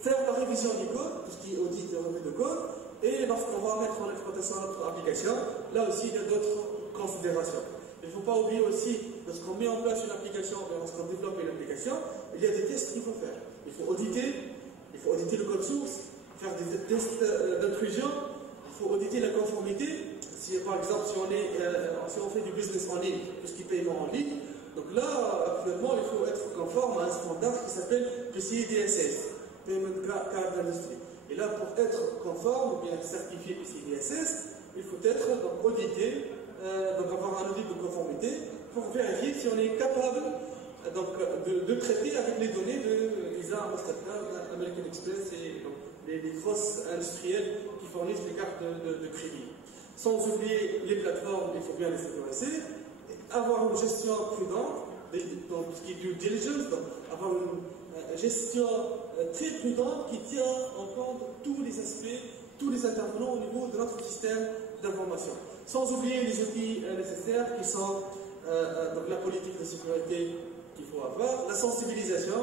faire la révision du code, tout ce qui est audit et revue de code, et lorsqu'on va mettre en exploitation notre application, là aussi il y a d'autres considérations. Il ne faut pas oublier aussi, lorsqu'on met en place une application, lorsqu'on développe une application, il y a des tests qu'il faut faire. Il faut auditer le code source, faire des tests d'intrusion, il faut auditer la conformité. Si par exemple, si on fait du business en ligne, tout ce qui est paiement en ligne, donc là, actuellement, il faut être conforme à un standard qui s'appelle PCI DSS, Payment Card Industry. Et là, pour être conforme ou bien certifié PCI DSS, il faut être donc, audité, donc avoir un audit de conformité pour vérifier si on est capable donc, de traiter avec les données de Visa, Mastercard, American Express et donc, les grosses industrielles qui fournissent les cartes de crédit. Sans oublier les plateformes, il faut bien les sécuriser, avoir une gestion prudente, donc ce qui est due diligence, donc avoir une gestion très prudente qui tient en compte tous les aspects, tous les intervenants au niveau de notre système d'information. Sans oublier les outils nécessaires qui sont donc la politique de sécurité qu'il faut avoir, la sensibilisation,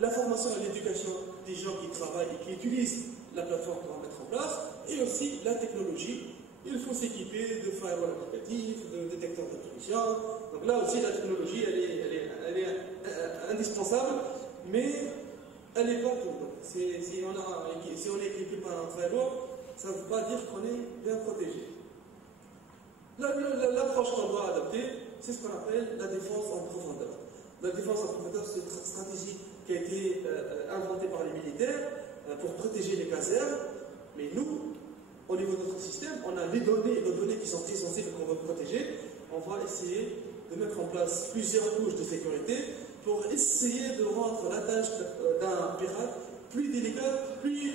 la formation et l'éducation des gens qui travaillent et qui utilisent la plateforme pour en mettre en place, et aussi la technologie. Il faut s'équiper de firewall applicatifs, de détecteurs d'intrusion. Donc là aussi, la technologie, elle est indispensable, mais elle n'est pas tout. Si on est équipé par un firewall, ça ne veut pas dire qu'on est bien protégé. L'approche qu'on doit adopter, c'est ce qu'on appelle la défense en profondeur. La défense en profondeur, c'est une stratégie qui a été inventée par les militaires pour protéger les casernes, mais nous, au niveau de notre système, on a les données qui sont très sensibles qu'on veut protéger. On va essayer de mettre en place plusieurs couches de sécurité pour essayer de rendre la tâche d'un pirate plus délicate, plus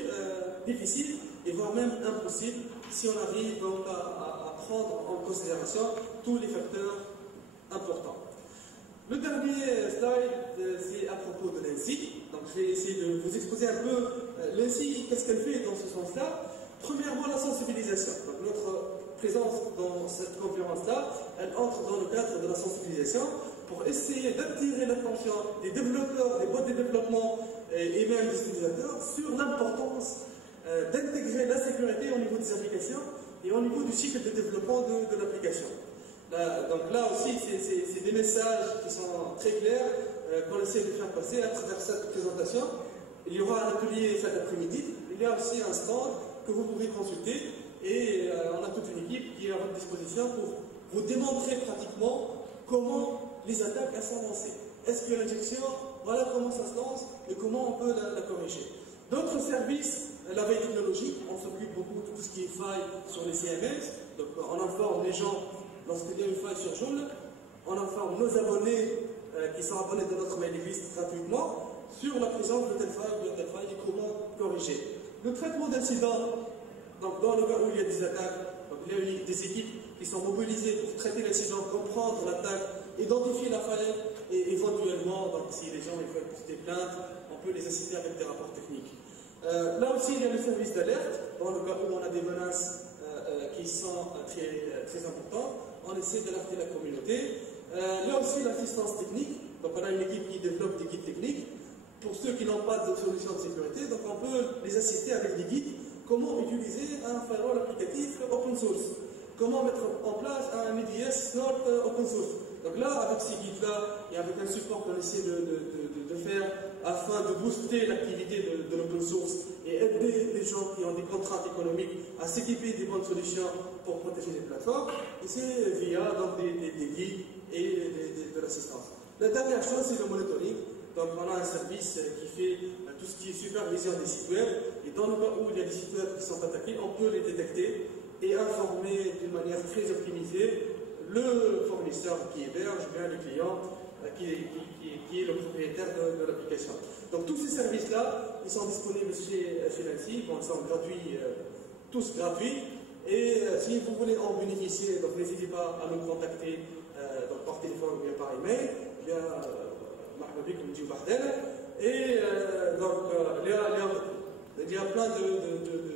difficile, et voire même impossible, si on arrive donc à prendre en considération tous les facteurs importants. Le dernier slide, c'est à propos de l'ANSSI. Donc je vais essayer de vous exposer un peu l'ANSSI, qu'est-ce qu'elle fait dans ce sens-là. Premièrement, la sensibilisation. Donc, notre présence dans cette conférence-là, elle entre dans le cadre de la sensibilisation pour essayer d'attirer l'attention des développeurs, des boîtes de développement et même des utilisateurs sur l'importance d'intégrer la sécurité au niveau des applications et au niveau du cycle de développement de l'application. Donc là aussi, c'est des messages qui sont très clairs qu'on essaie de faire passer à travers cette présentation. Il y aura un atelier cet après-midi. Il y a aussi un stand que vous pouvez consulter et on a toute une équipe qui est à votre disposition pour vous démontrer pratiquement comment les attaques sont lancées. Est-ce que l'injection, voilà comment ça se lance et comment on peut la corriger. D'autres services, la veille technologique, on s'occupe beaucoup de tout ce qui est faille sur les CMS, donc on informe les gens lorsqu'il y a une faille sur Joule, on informe nos abonnés qui sont abonnés de notre mailing list gratuitement sur la présence de telle faille et comment corriger. Le traitement d'incidents, donc dans le cas où il y a des attaques, donc il y a des équipes qui sont mobilisées pour traiter l'incident, comprendre l'attaque, identifier la faille et éventuellement, donc si les gens veulent porter plainte, on peut les assister avec des rapports techniques. Là aussi, il y a le service d'alerte, dans le cas où on a des menaces qui sont très importantes, on essaie d'alerter la communauté. Là aussi, l'assistance technique, donc on a une équipe qui développe des guides techniques. Pour ceux qui n'ont pas de solution de sécurité, donc on peut les assister avec des guides. Comment utiliser un firewall applicatif open source? Comment mettre en place un EDS Snort open source? Donc là, avec ces guides-là et avec un support qu'on essaie de faire afin de booster l'activité de l'open source et aider les gens qui ont des contraintes économiques à s'équiper des bonnes solutions pour protéger les plateformes. Et c'est via donc, des guides et de l'assistance. La dernière chose, c'est le monitoring. Donc on a un service qui fait tout ce qui est supervision des sites web. Et dans le cas où il y a des sites web qui sont attaqués, on peut les détecter et informer d'une manière très optimisée le fournisseur qui héberge, bien le client qui est le propriétaire de l'application. Donc tous ces services-là, ils sont disponibles chez Nancy, bon, ils sont gratuits, tous gratuits. Et si vous voulez en bénéficier, donc n'hésitez pas à nous contacter donc par téléphone ou bien par email, bien et donc il y a plein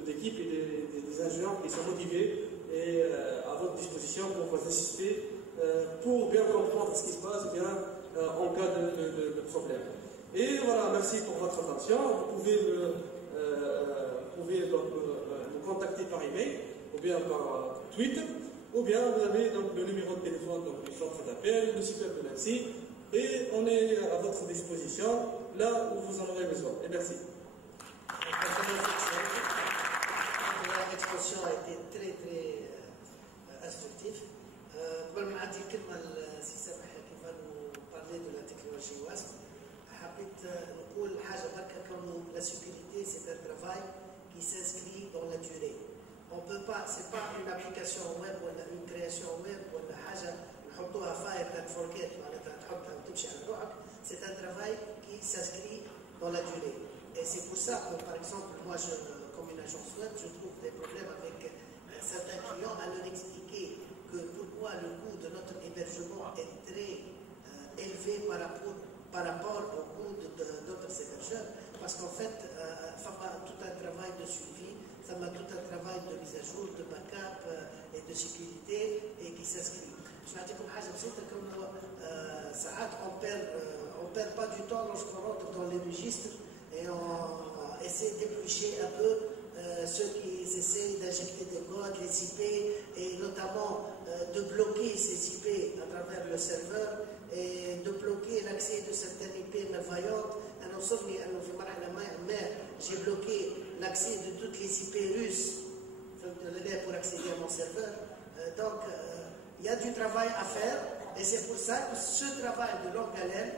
d'équipes et des ingénieurs qui sont motivés et à votre disposition pour vous assister pour bien comprendre ce qui se passe bien en cas de problème. Et voilà, merci pour votre attention. Vous pouvez donc, nous contacter par email ou bien par tweet, ou bien vous avez donc le numéro de téléphone donc, du centre d'appel, le site web de Nancy, et on est à votre disposition là où vous en aurez besoin. Et merci. L'exposition a été très très instructive. قبل ما نعطي الكلمه لسي سامح كيف parler de la technologie WASP, حبيت نقول حاجه بركه كونه la sécurité c'est un travail qui s'inscrit dans la durée. On peut pas, c'est pas une application web ou une création web ou une حاجه نحطوها fire and forget معناتها تحطها وتمشي على روحك. C'est un travail qui s'inscrit dans la durée. Et c'est pour ça que, par exemple, moi, comme une agence web, je trouve des problèmes avec certains clients à leur expliquer que pourquoi le coût de notre hébergement est très élevé par rapport au coût d'autres hébergeurs. Parce qu'en fait, ça va tout un travail de suivi, ça va tout un travail de mise à jour, de backup et de sécurité et qui s'inscrit. Je vais dire une chose comme ça, on perd pas du temps lorsqu'on rentre dans les registres et on essaie d'éplucher un peu ceux qui essaient d'injecter des codes, les IP, et notamment de bloquer ces IP à travers le serveur et de bloquer l'accès de certaines IP malveillantes. J'ai bloqué l'accès de toutes les IP russes pour accéder à mon serveur. Donc, il y a du travail à faire et c'est pour ça que ce travail de longue haleine,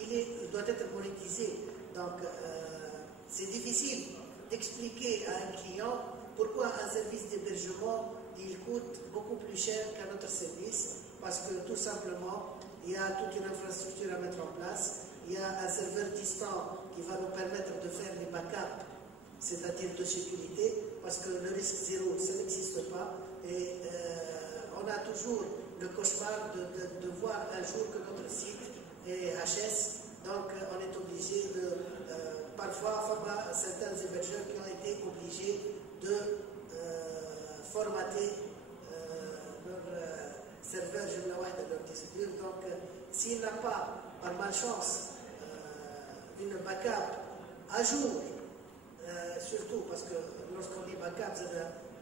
il doit être monétisé. Donc, c'est difficile d'expliquer à un client pourquoi un service d'hébergement il coûte beaucoup plus cher qu'un autre service, parce que tout simplement, il y a toute une infrastructure à mettre en place, il y a un serveur distant qui va nous permettre de faire les backups, c'est-à-dire de sécurité, parce que le risque zéro, ça n'existe pas, et on a toujours le cauchemar de voir un jour que notre site est HS, donc on est obligé de... parfois, certains hébergeurs qui ont été obligés de formater leur serveur de leur disque dur. Donc, s'il n'a pas, par malchance, une backup à jour, surtout parce que lorsqu'on dit backup,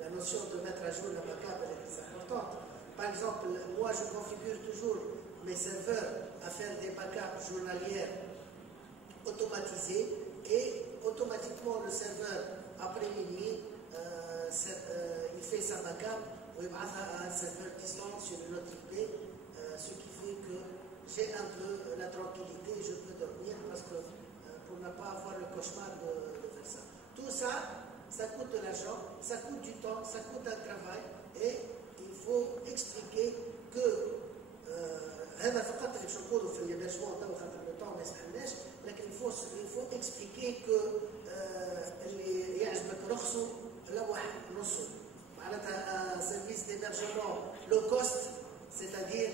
la notion de mettre à jour la backup elle est très importante. Par exemple, moi je configure toujours mes serveurs à faire des backups journalières automatisés et automatiquement le serveur après minuit il fait sa backup ou il va à un serveur distant sur une autre IP, ce qui fait que j'ai un peu la tranquillité et je peux dormir parce que pour ne pas avoir le cauchemar de faire ça. Tout ça, ça coûte de l'argent, ça coûte du temps, ça coûte un travail et il faut expliquer que هذا فقط اللي باش نقولوا في الهيبرجمون تو خاطر لو طون ما يسمحلناش، لكن il faut expliquer que اللي يعجبك رخصه لوح نصه. معناتها un service d'hébergement low cost, c'est-à-dire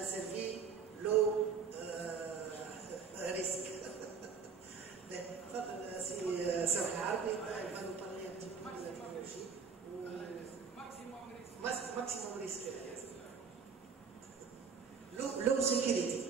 un service low risk. تفضل سي سامح عربي il va nous parler un petit peu de la technologie ou maximum risk. Low security.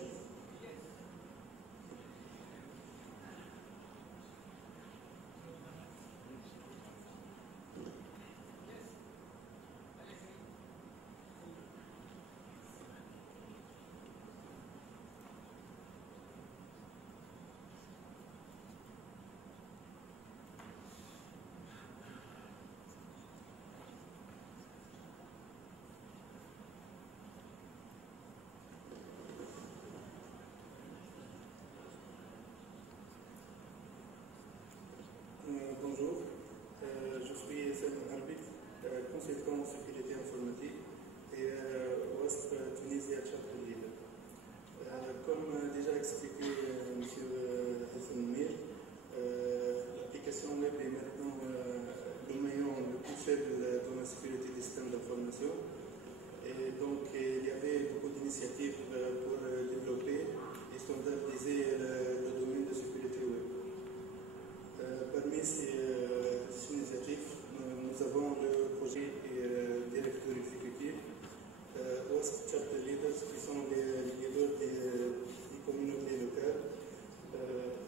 Et donc, il y avait beaucoup d'initiatives pour développer et standardiser le domaine de sécurité web. Parmi ces initiatives, nous avons le projet directeur exécutif, OWASP Chapter Leaders, qui sont les leaders des communautés locales,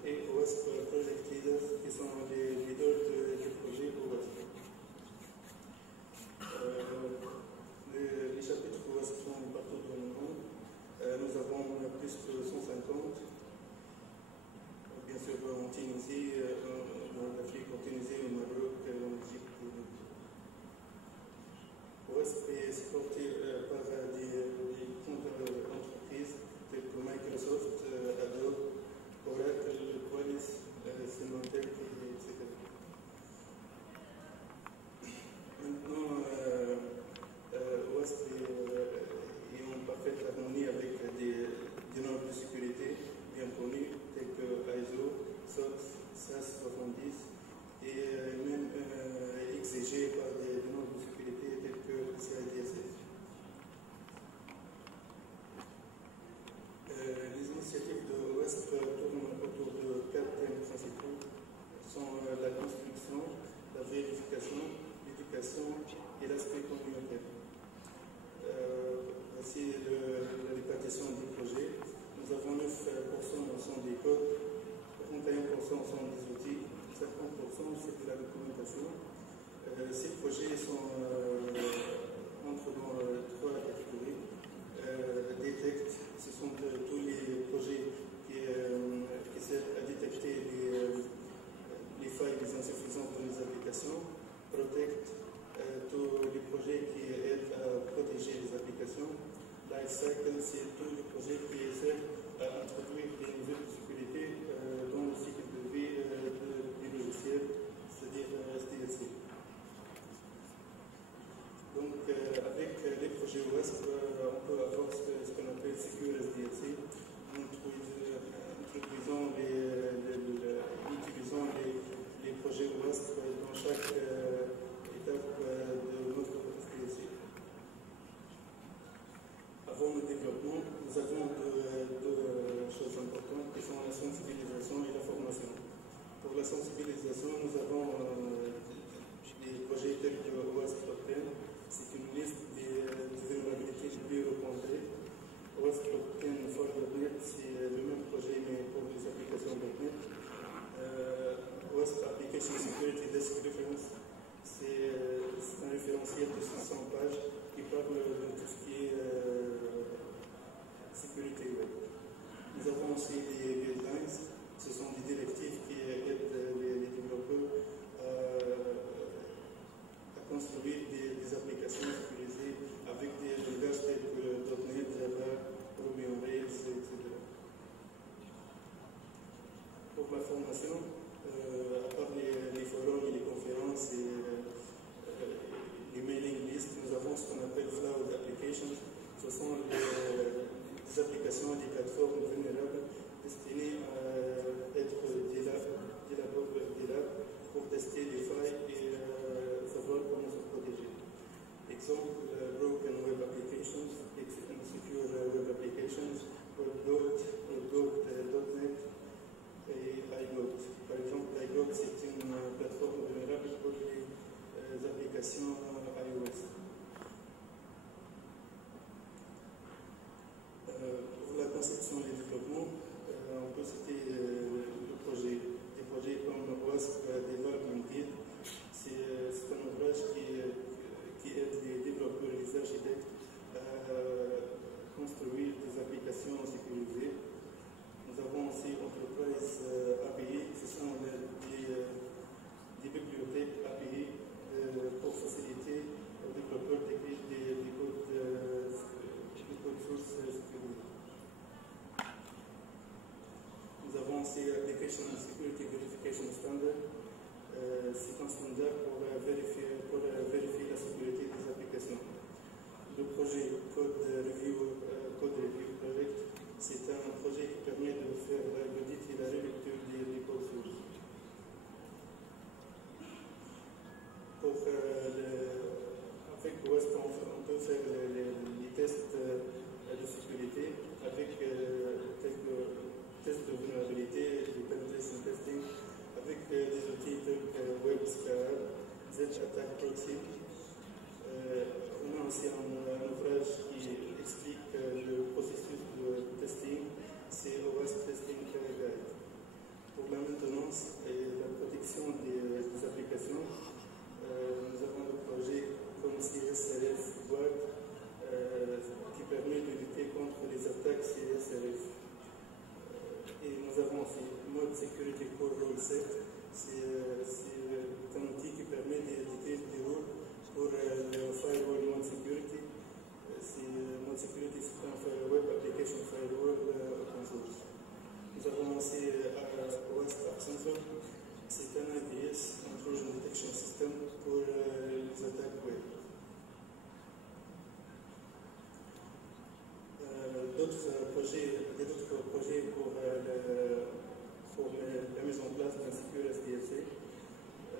et OWASP Project Leaders, qui sont les leaders du projet OWASP. Les chapitres OWASP sont partout dans le monde. Nous avons plus de 150, bien sûr en Tunisie, en Afrique, en Tunisie, au Maroc, en Égypte. OWASP est supporté par des grandes entreprises telles que Microsoft, Adobe, Oracle, Qualys, Symantec, etc. Maintenant, OWASP est en parfaite harmonie avec des normes de sécurité bien connues telles que ISO, SOX, SAS 70 et même exigées par des normes de sécurité telles que PCI DSS. Les initiatives de OWASP tournent autour de 4 thèmes principaux, sont la construction, la vérification, l'éducation et l'aspect communautaire. Voici la répartition des projets. Nous avons 9% sont des codes, 31% sont des outils, 50% c'est de la documentation. Ces projets entrent dans 3 catégories. Detect, ce sont tous les projets qui servent à détecter les failles, les insuffisances dans les applications. Protect, tous les projets qui aident à protéger les applications. Lifecycle, c'est tous les projets qui servent à introduire des mesures de sécurité dans le cycle de vie du logiciel, c'est-à-dire SDLC. Donc, avec les projets OWASP, on peut avoir ce qu'on appelle Secure SDLC, en utilisant les projets OWASP dans chaque étape de notre SDLC. Avant le développement, nous avons deux choses importantes qui sont la sensibilisation et la formation. Pour la sensibilisation, nous avons des projets tels que OWASP Top 10. C'est une liste des vulnérabilités les plus rencontrées. OWASP Top 10 for .NET, c'est le même projet mais pour les applications .NET. OWASP Application Security Desk Reference, c'est un référentiel de 500 pages qui parle de tout ce qui est sécurité web. Nous avons aussi des guidelines, ce sont des directives qui aident les développeurs à construire des applications sécurisées avec des langages tels que .NET, Java, Ruby on Rails, etc. Pour la formation, à part les forums et les conférences et les mailing lists, nous avons ce qu'on appelle Cloud Applications. Ce sont des applications et des plateformes vulnérables destinées à être des labs pour tester les failles et savoir comment se protéger. Exemple, Broken Web Applications, Insecure Web Applications, WebGoat.net et iGoat. Par exemple, iGoat, c'est une plateforme vulnérable pour les applications iOS. Pour la conception et le développement, on peut citer des projets comme OWASP Development Guide. C'est un ouvrage qui aide les développeurs et les architectes à construire des applications sécurisées. Nous avons aussi Enterprise API, ce sont des bibliothèques API pour faciliter d'autres projets pour la mise en place d'un secure SDLC,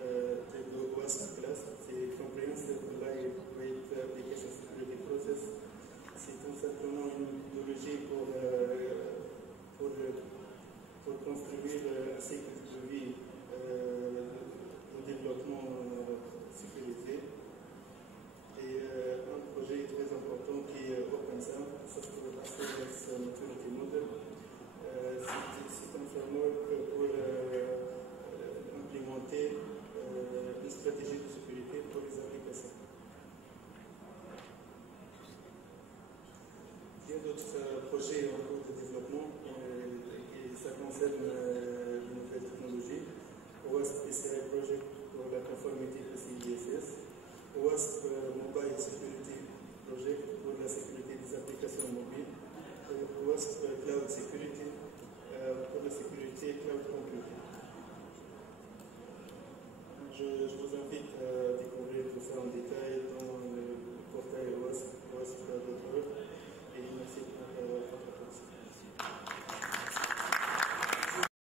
de OWASP Class, c'est Comprehensive Lightweight Application Security Process. C'est tout simplement une méthodologie pour construire un cycle de vie de développement sécurisé. Et un projet très important qui est OpenSAM, Software Assurance Maturity Model. C'est un framework pour implémenter une stratégie de sécurité pour les applications. Il y a d'autres projets en cours de développement et ça concerne les nouvelles technologies. OWASP PCI Project pour la conformité PCI-DSS. OWASP Mobile Security Project pour la sécurité des applications mobiles. OWASP Cloud Security pour la sécurité cloud computing. Je vous invite à découvrir tout ça en détail dans le portail OWASP.org et merci.